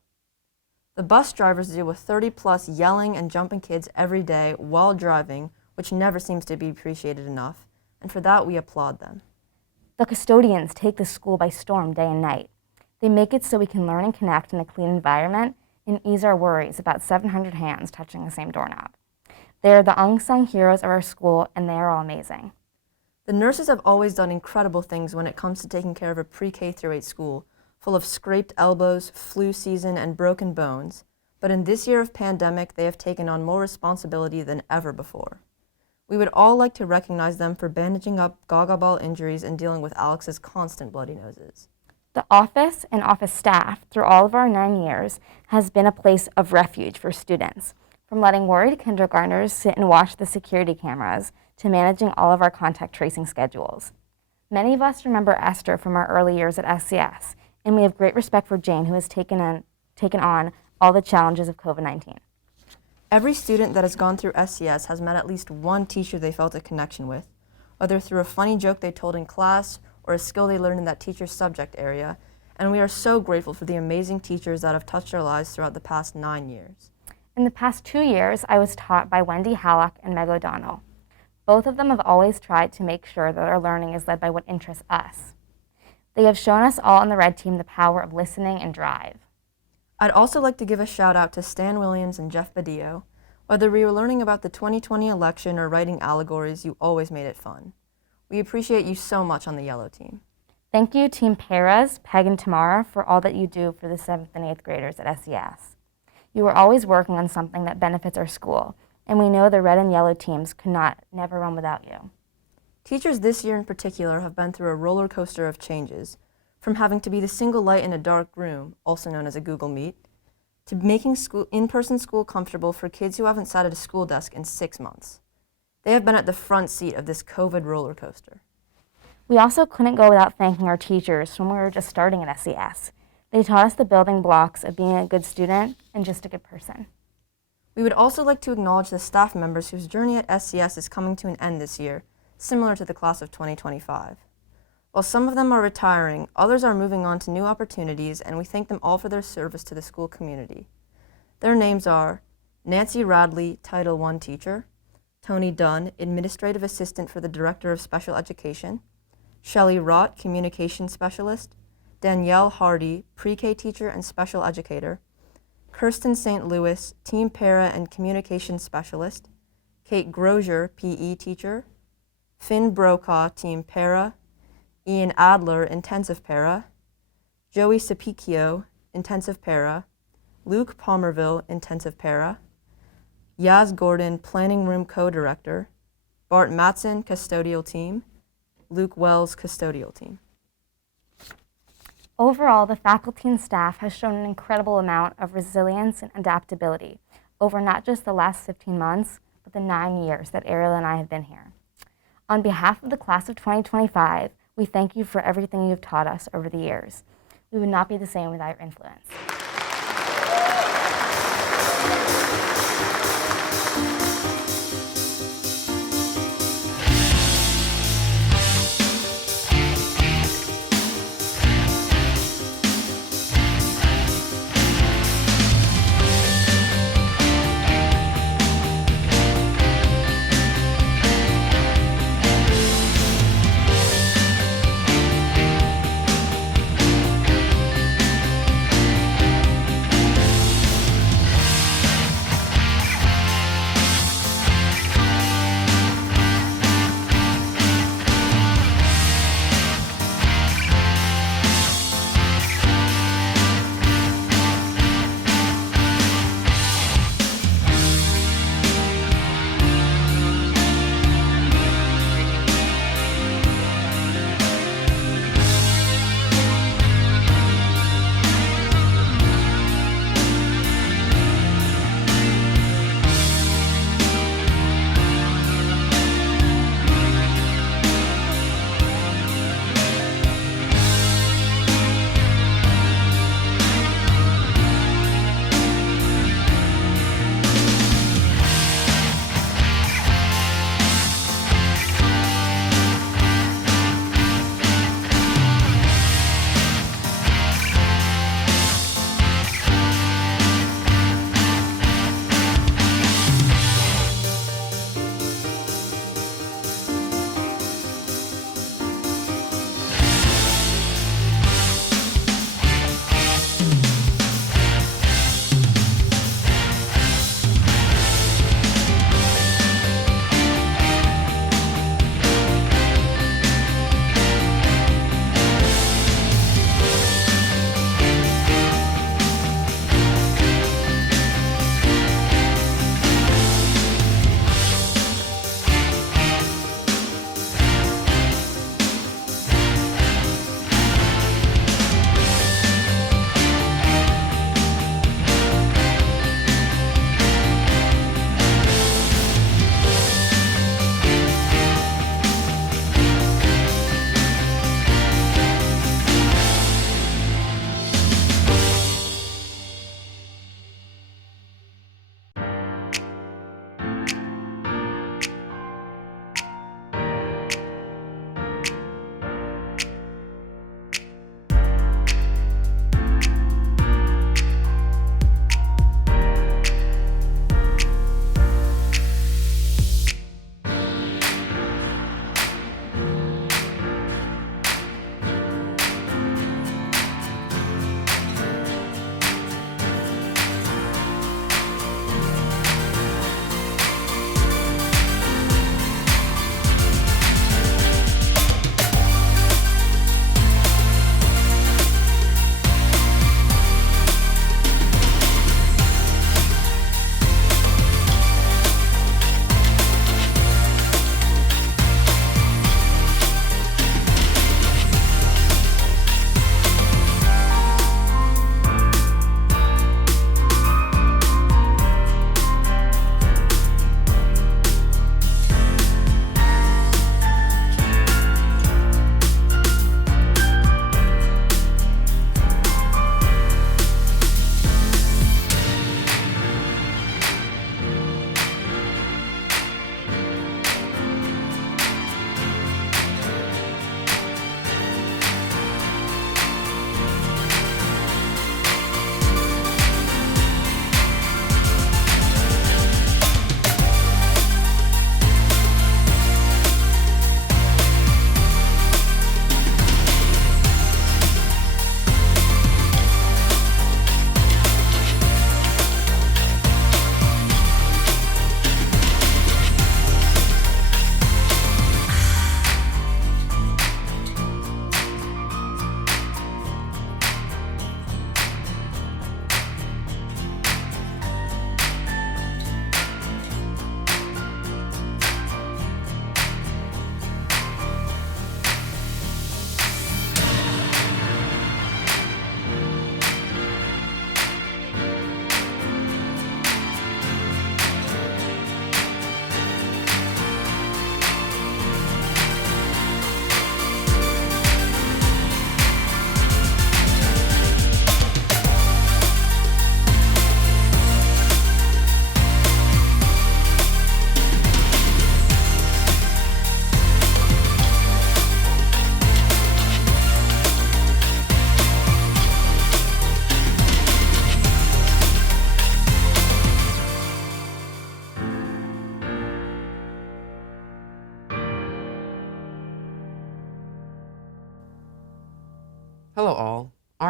The bus drivers deal with 30+ yelling and jumping kids every day while driving, which never seems to be appreciated enough, and for that we applaud them. The custodians take the school by storm day and night. They make it so we can learn and connect in a clean environment and ease our worries about 700 hands touching the same doorknob. They are the unsung heroes of our school, and they are all amazing. The nurses have always done incredible things when it comes to taking care of a pre-K through 8 school, full of scraped elbows, flu season, and broken bones, but in this year of pandemic, they have taken on more responsibility than ever before. We would all like to recognize them for bandaging up gaga ball injuries and dealing with Alex's constant bloody noses. The office and office staff, through all of our 9 years, has been a place of refuge for students, from letting worried kindergartners sit and watch the security cameras to managing all of our contact tracing schedules. Many of us remember Esther from our early years at SCS, and we have great respect for Jeanne, who has taken on all the challenges of COVID-19. Every student that has gone through SCS has met at least one teacher they felt a connection with, whether through a funny joke they told in class or a skill they learned in that teacher's subject area, and we are so grateful for the amazing teachers that have touched our lives throughout the past 9 years. In the past 2 years, I was taught by Wendy Hallock and Meg O'Donnell. Both of them have always tried to make sure that our learning is led by what interests us. They have shown us all on the Red Team the power of listening and drive. I'd also like to give a shout out to Stan Williams and Jeff Badillo. Whether we were learning about the 2020 election or writing allegories, you always made it fun. We appreciate you so much on the Yellow Team. Thank you, Team Perez, Peg, and Tamara, for all that you do for the 7th and 8th graders at SCS. You are always working on something that benefits our school, and we know the red and yellow teams could never run without you. Teachers this year in particular have been through a roller coaster of changes, from having to be the single light in a dark room, also known as a Google Meet, to making in-person school comfortable for kids who haven't sat at a school desk in 6 months. They have been at the front seat of this COVID roller coaster. We also couldn't go without thanking our teachers when we were just starting at SCS. They taught us the building blocks of being a good student and just a good person. We would also like to acknowledge the staff members whose journey at SCS is coming to an end this year, similar to the class of 2025. While some of them are retiring, others are moving on to new opportunities, and we thank them all for their service to the school community. Their names are Nancy Radley, Title I teacher, Tony Dunn, Administrative Assistant for the Director of Special Education, Shelley Rott, Communication Specialist, Danielle Hardy, Pre-K teacher and Special Educator, Kirsten St. Louis, Team Para and Communication Specialist, Kate Grozier, PE teacher, Finn Brokaw, Team Para, Ian Adler, Intensive Para, Joey Sapicchio, Intensive Para, Luke Palmerville, Intensive Para, Yaz Gordon, Planning Room Co-Director, Bart Matson, Custodial Team, Luke Wells, Custodial Team. Overall, the faculty and staff has shown an incredible amount of resilience and adaptability over not just the last 15 months, but the 9 years that Ariel and I have been here. On behalf of the class of 2025, we thank you for everything you have taught us over the years. We would not be the same without your influence.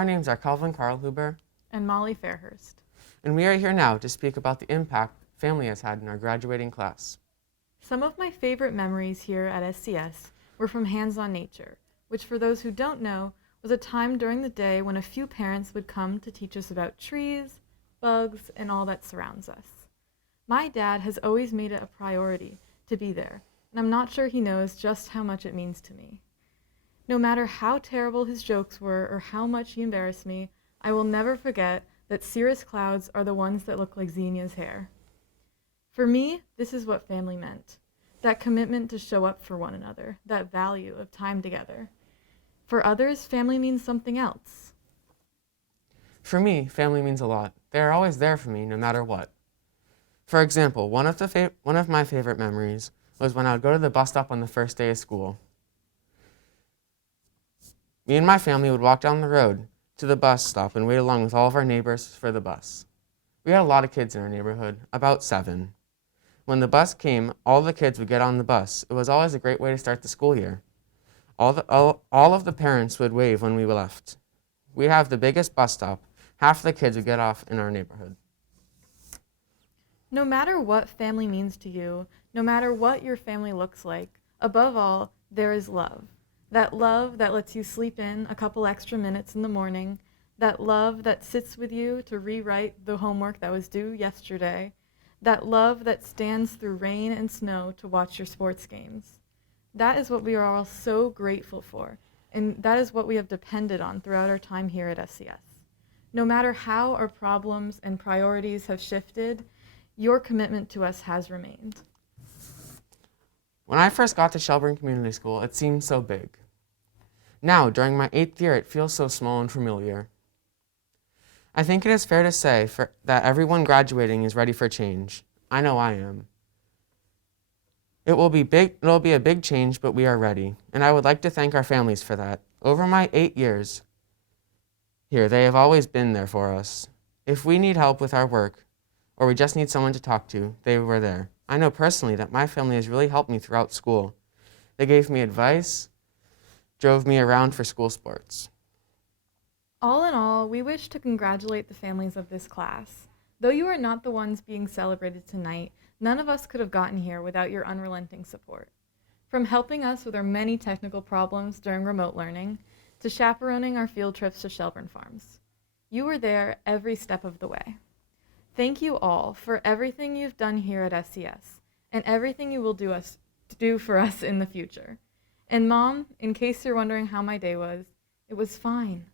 names are Calvin Karlhuber and Molly Fairhurst, and we are here now to speak about the impact family has had in our graduating class. Some of my favorite memories here at SCS were from Hands-on Nature, which for those who don't know, was a time during the day when a few parents would come to teach us about trees, bugs, and all that surrounds us. My dad has always made it a priority to be there, and I'm not sure he knows just how much it means to me. No matter how terrible his jokes were or how much he embarrassed me, I will never forget that cirrus clouds are the ones that look like Xenia's hair. For me, this is what family meant. That commitment to show up for one another, that value of time together. For others, family means something else. For me, family means a lot. They are always there for me, no matter what. For example, one of my favorite memories was when I would go to the bus stop on the first day of school. Me and my family would walk down the road to the bus stop and wait along with all of our neighbors for the bus. We had a lot of kids in our neighborhood, about 7. When the bus came, all the kids would get on the bus. It was always a great way to start the school year. All of the parents would wave when we left. We have the biggest bus stop. Half the kids would get off in our neighborhood. No matter what family means to you, no matter what your family looks like, above all, there is love. That love that lets you sleep in a couple extra minutes in the morning. That love that sits with you to rewrite the homework that was due yesterday. That love that stands through rain and snow to watch your sports games. That is what we are all so grateful for, and that is what we have depended on throughout our time here at SCS. No matter how our problems and priorities have shifted, your commitment to us has remained. When I first got to Shelburne Community School, it seemed so big. Now, during my 8th year, it feels so small and familiar. I think it is fair to say that everyone graduating is ready for change. I know I am. It'll be a big change, but we are ready, and I would like to thank our families for that. Over my 8 years here, they have always been there for us. If we need help with our work, or we just need someone to talk to, they were there. I know personally that my family has really helped me throughout school. They gave me advice, drove me around for school sports. All in all, we wish to congratulate the families of this class. Though you are not the ones being celebrated tonight, none of us could have gotten here without your unrelenting support. From helping us with our many technical problems during remote learning, to chaperoning our field trips to Shelburne Farms. You were there every step of the way. Thank you all for everything you've done here at SCS, and everything you will do for us in the future. And Mom, in case you're wondering how my day was, it was fine.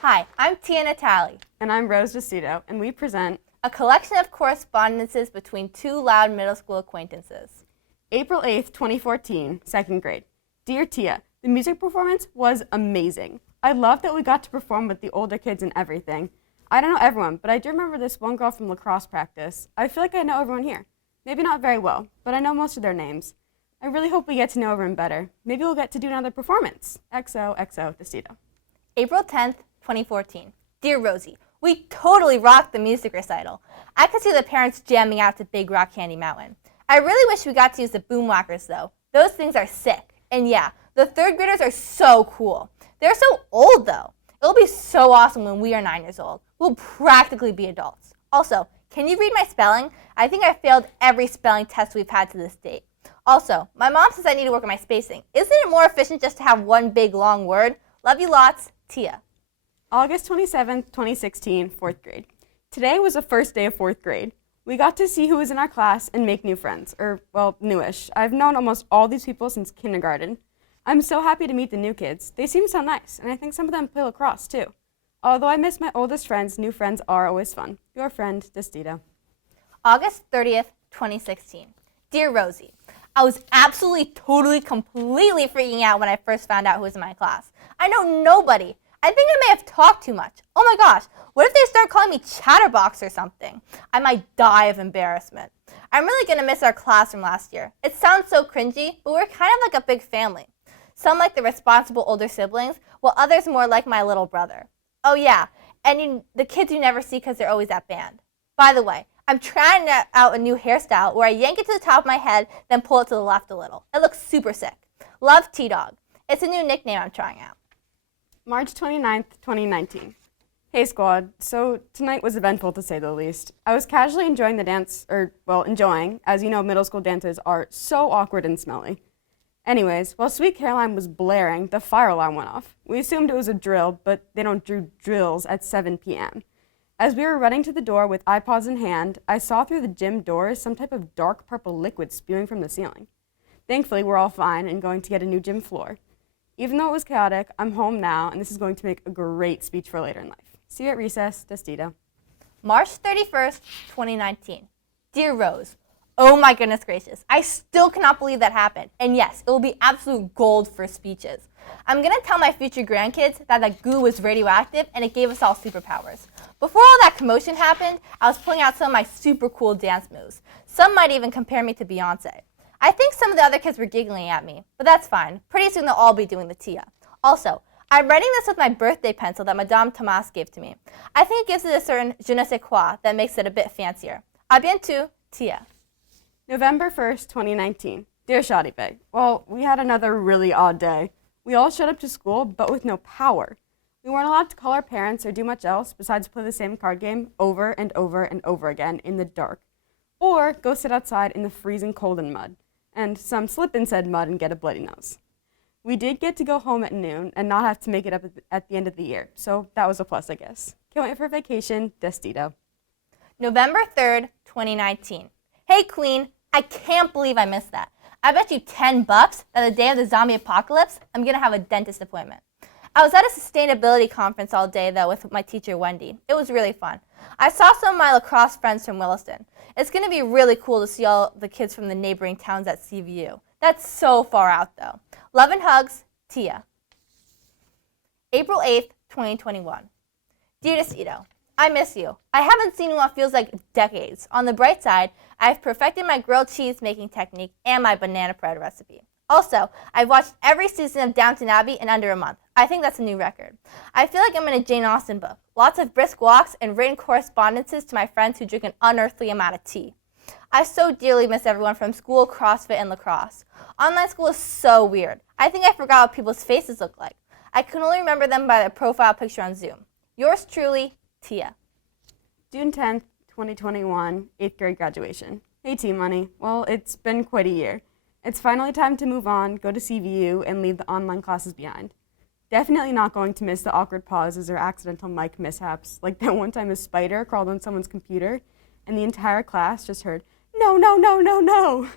Hi, I'm Tia Natali. And I'm Rose DeCito, and we present a collection of correspondences between 2 loud middle school acquaintances. April 8th, 2014, 2nd grade. Dear Tia, the music performance was amazing. I love that we got to perform with the older kids and everything. I don't know everyone, but I do remember this one girl from lacrosse practice. I feel like I know everyone here. Maybe not very well, but I know most of their names. I really hope we get to know everyone better. Maybe we'll get to do another performance. XOXO DeCito. April 10th, 2014. Dear Rosie, we totally rocked the music recital. I could see the parents jamming out to Big Rock Candy Mountain. I really wish we got to use the boomwhackers though. Those things are sick. And yeah, the 3rd graders are so cool. They're so old though. It'll be so awesome when we are 9 years old. We'll practically be adults. Also, can you read my spelling? I think I failed every spelling test we've had to this date. Also, my mom says I need to work on my spacing. Isn't it more efficient just to have one big long word? Love you lots, Tia. August 27th, 2016, 4th grade. Today was the first day of 4th grade. We got to see who was in our class and make new friends, or, well, newish. I've known almost all these people since kindergarten. I'm so happy to meet the new kids. They seem so nice, and I think some of them play lacrosse, too. Although I miss my oldest friends, new friends are always fun. Your friend, DeCito. August 30th, 2016. Dear Rosie, I was absolutely, totally, completely freaking out when I first found out who was in my class. I know nobody. I think I may have talked too much. Oh my gosh, what if they start calling me Chatterbox or something? I might die of embarrassment. I'm really gonna miss our class from last year. It sounds so cringy, but we're kind of like a big family. Some like the responsible older siblings, while others more like my little brother. Oh yeah, and the kids you never see because they're always at band. By the way, I'm trying out a new hairstyle where I yank it to the top of my head, then pull it to the left a little. It looks super sick. Love T-Dog. It's a new nickname I'm trying out. March 29th, 2019. Hey squad, so tonight was eventful to say the least. I was casually enjoying the dance, enjoying, as you know middle school dances are so awkward and smelly. Anyways, while Sweet Caroline was blaring, the fire alarm went off. We assumed it was a drill, but they don't do drills at 7 p.m. As we were running to the door with iPods in hand, I saw through the gym doors some type of dark purple liquid spewing from the ceiling. Thankfully, we're all fine and going to get a new gym floor. Even though it was chaotic, I'm home now, and this is going to make a great speech for later in life. See you at recess, Destito. March 31st, 2019. Dear Rose, oh my goodness gracious, I still cannot believe that happened. And yes, it will be absolute gold for speeches. I'm going to tell my future grandkids that goo was radioactive and it gave us all superpowers. Before all that commotion happened, I was pulling out some of my super cool dance moves. Some might even compare me to Beyonce. I think some of the other kids were giggling at me, but that's fine. Pretty soon they'll all be doing the Tia. Also, I'm writing this with my birthday pencil that Madame Thomas gave to me. I think it gives it a certain je ne sais quoi that makes it a bit fancier. A bientôt, Tia. November 1st, 2019. Dear Shoddy Bay, well, we had another really odd day. We all showed up to school, but with no power. We weren't allowed to call our parents or do much else besides play the same card game over and over and over again in the dark. Or go sit outside in the freezing cold and mud, and some slip in said mud and get a bloody nose. We did get to go home at noon and not have to make it up at the end of the year, so that was a plus, I guess. Can't wait for vacation, Destito. November 3rd, 2019. Hey Queen, I can't believe I missed that. I bet you $10 that the day of the zombie apocalypse, I'm going to have a dentist appointment. I was at a sustainability conference all day, though, with my teacher, Wendy. It was really fun. I saw some of my lacrosse friends from Williston. It's going to be really cool to see all the kids from the neighboring towns at CVU. That's so far out, though. Love and hugs, Tia. April 8th, 2021. Dear Destito, I miss you. I haven't seen you in what feels like decades. On the bright side, I've perfected my grilled cheese making technique and my banana bread recipe. Also, I've watched every season of Downton Abbey in under a month. I think that's a new record. I feel like I'm in a Jane Austen book. Lots of brisk walks and written correspondences to my friends who drink an unearthly amount of tea. I so dearly miss everyone from school, CrossFit, and lacrosse. Online school is so weird. I think I forgot what people's faces look like. I can only remember them by their profile picture on Zoom. Yours truly, Tia. June 10th, 2021, 8th grade graduation. Hey T-Money, well, it's been quite a year. It's finally time to move on, go to CVU, and leave the online classes behind. Definitely not going to miss the awkward pauses or accidental mic mishaps, like that one time a spider crawled on someone's computer, and the entire class just heard, no, no, no, no, no.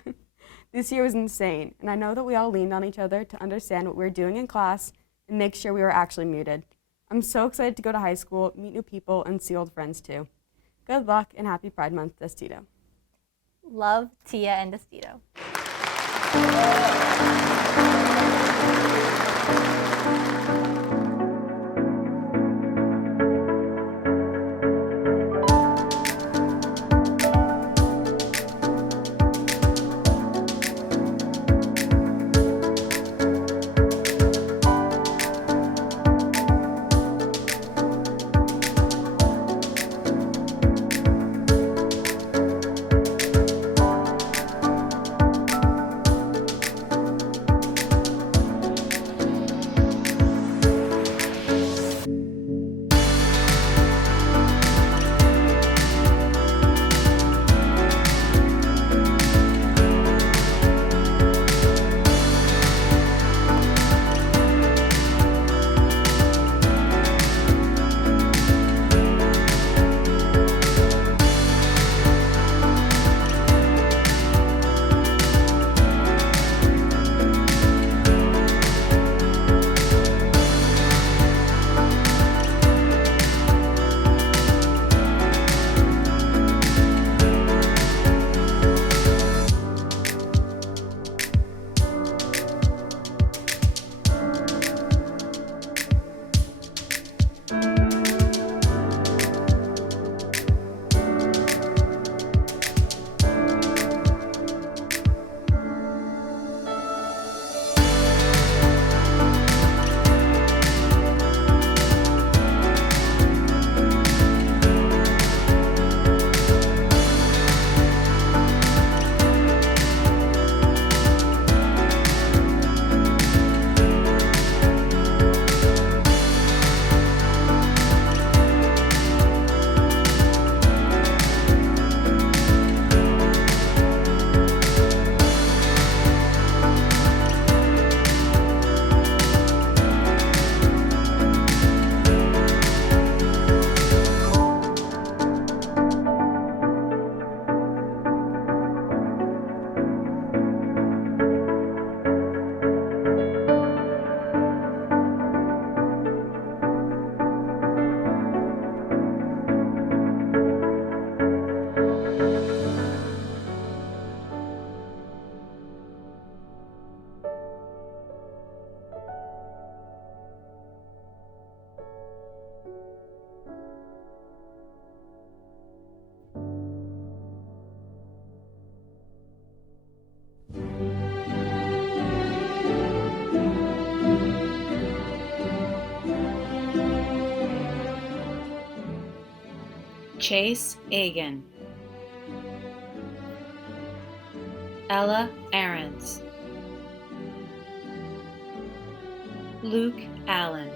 This year was insane, and I know that we all leaned on each other to understand what we were doing in class and make sure we were actually muted. I'm so excited to go to high school, meet new people, and see old friends too. Good luck and happy Pride Month, Destito. Love, Tia and Destito. Chase Agan, Ella Ahrens, Luke Allen,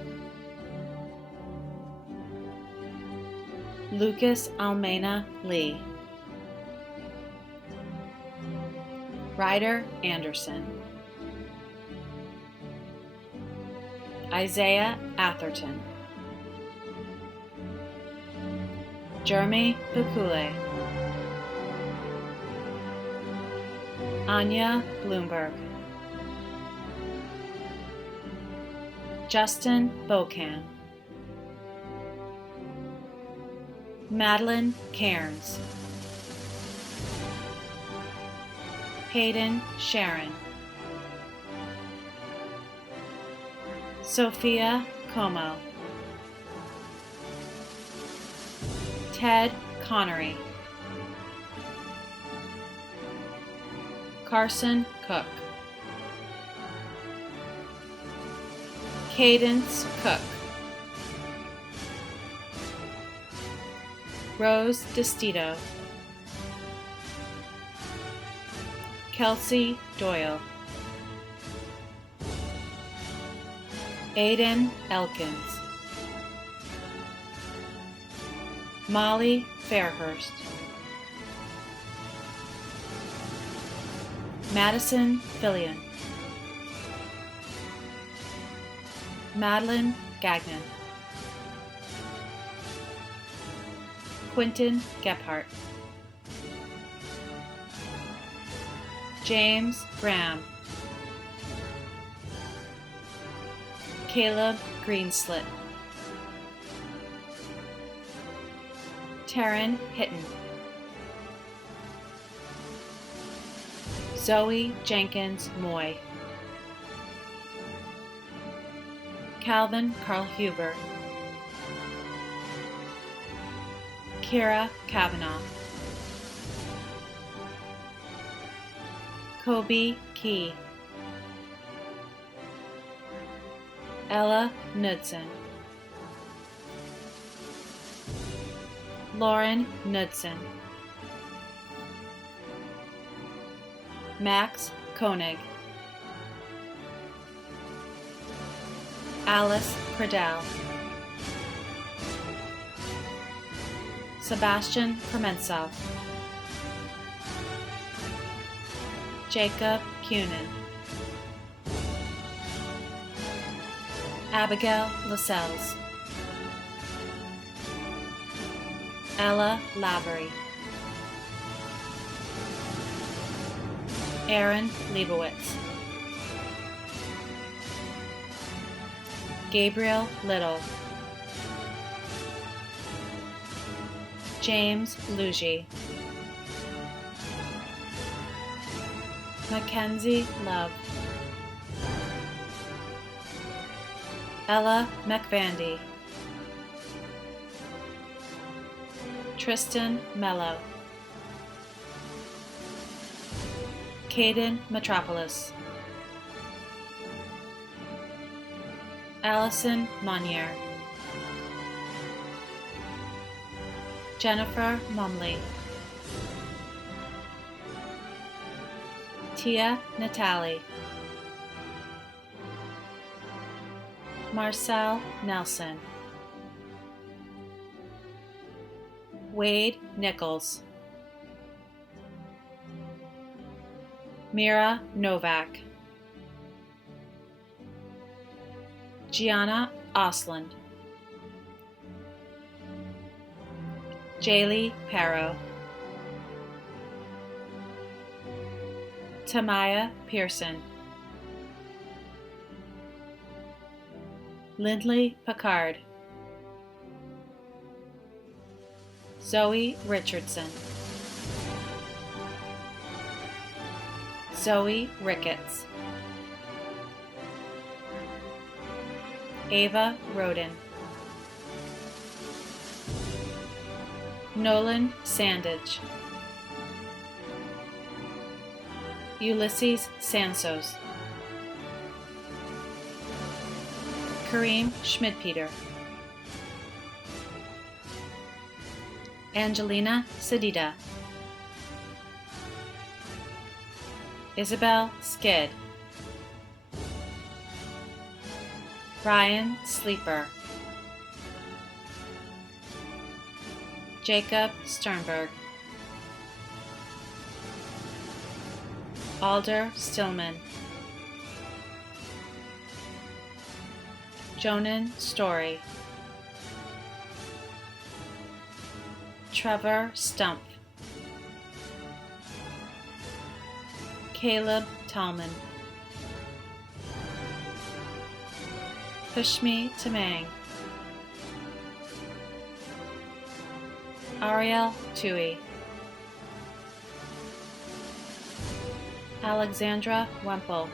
Lucas Almena Lee, Ryder Anderson, Isaiah Atherton, Jeremy Bukule, Anya Bloomberg, Justin Bocan, Madeline Cairns, Hayden Sharon, Sophia Como, Ted Connery, Carson Cook, Cadence Cook, Rose DeStito, Kelsey Doyle, Aiden Elkins, Molly Fairhurst, Madison Fillion, Madeline Gagnon, Quentin Gephardt, James Graham, Caleb Greenslit, Taryn Hitton, Zoe Jenkins Moy, Calvin Carl Huber, Kira Kavanaugh, Kobe Key, Ella Knudsen, Lauren Knudsen, Max Koenig, Alice Pradell, Sebastian Krementsov, Jacob Cunin, Abigail Lascelles, Ella Lavery, Aaron Leibowitz, Gabriel Little, James Luigi, Mackenzie Love, Ella McVandy, Tristan Mello, Caden Metropolis, Alison Monnier, Jennifer Mumley, Tia Natali, Marcel Nelson, Wade Nichols, Mira Novak, Gianna Osland, Jaylee Parrow, Tamaya Pearson, Lindley Picard, Zoe Richardson, Zoe Ricketts, Ava Roden, Nolan Sandage, Ulysses Sansos, Kareem Schmidpeter, Angelina Sedita, Isabel Skid, Ryan Sleeper, Jacob Sternberg, Alder Stillman, Jonan Story, Trevor Stump, Caleb Tallman, Pushmi Tamang, Ariel Tui, Alexandra Wemple,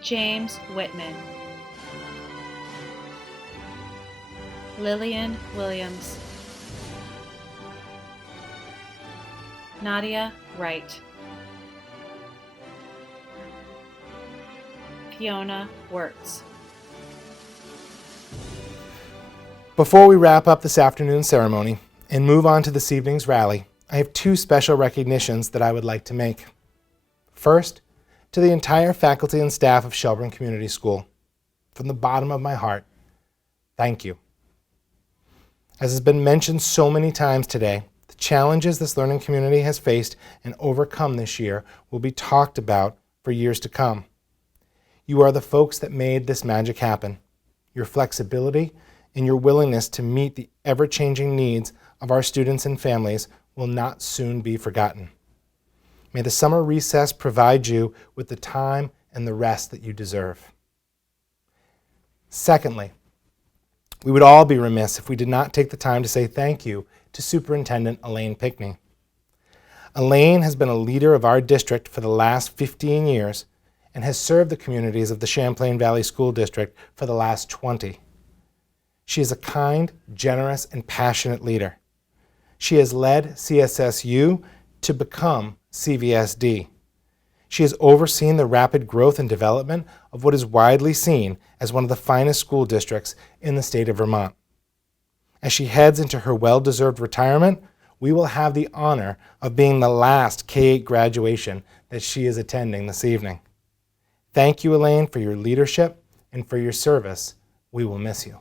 James Whitman, Lillian Williams, Nadia Wright, Fiona Wirtz. Before we wrap up this afternoon's ceremony and move on to this evening's rally, I have two special recognitions that I would like to make. First, to the entire faculty and staff of Shelburne Community School, from the bottom of my heart, thank you. As has been mentioned so many times today, the challenges this learning community has faced and overcome this year will be talked about for years to come. You are the folks that made this magic happen. Your flexibility and your willingness to meet the ever-changing needs of our students and families will not soon be forgotten. May the summer recess provide you with the time and the rest that you deserve. Secondly, we would all be remiss if we did not take the time to say thank you to Superintendent Elaine Pickney. Elaine has been a leader of our district for the last 15 years and has served the communities of the Champlain Valley School District for the last 20. She is a kind, generous, and passionate leader. She has led CSSU to become CVSD. She has overseen the rapid growth and development of what is widely seen as one of the finest school districts in the state of Vermont. As she heads into her well-deserved retirement, we will have the honor of being the last K-8 graduation that she is attending this evening. Thank you, Elaine, for your leadership and for your service. We will miss you.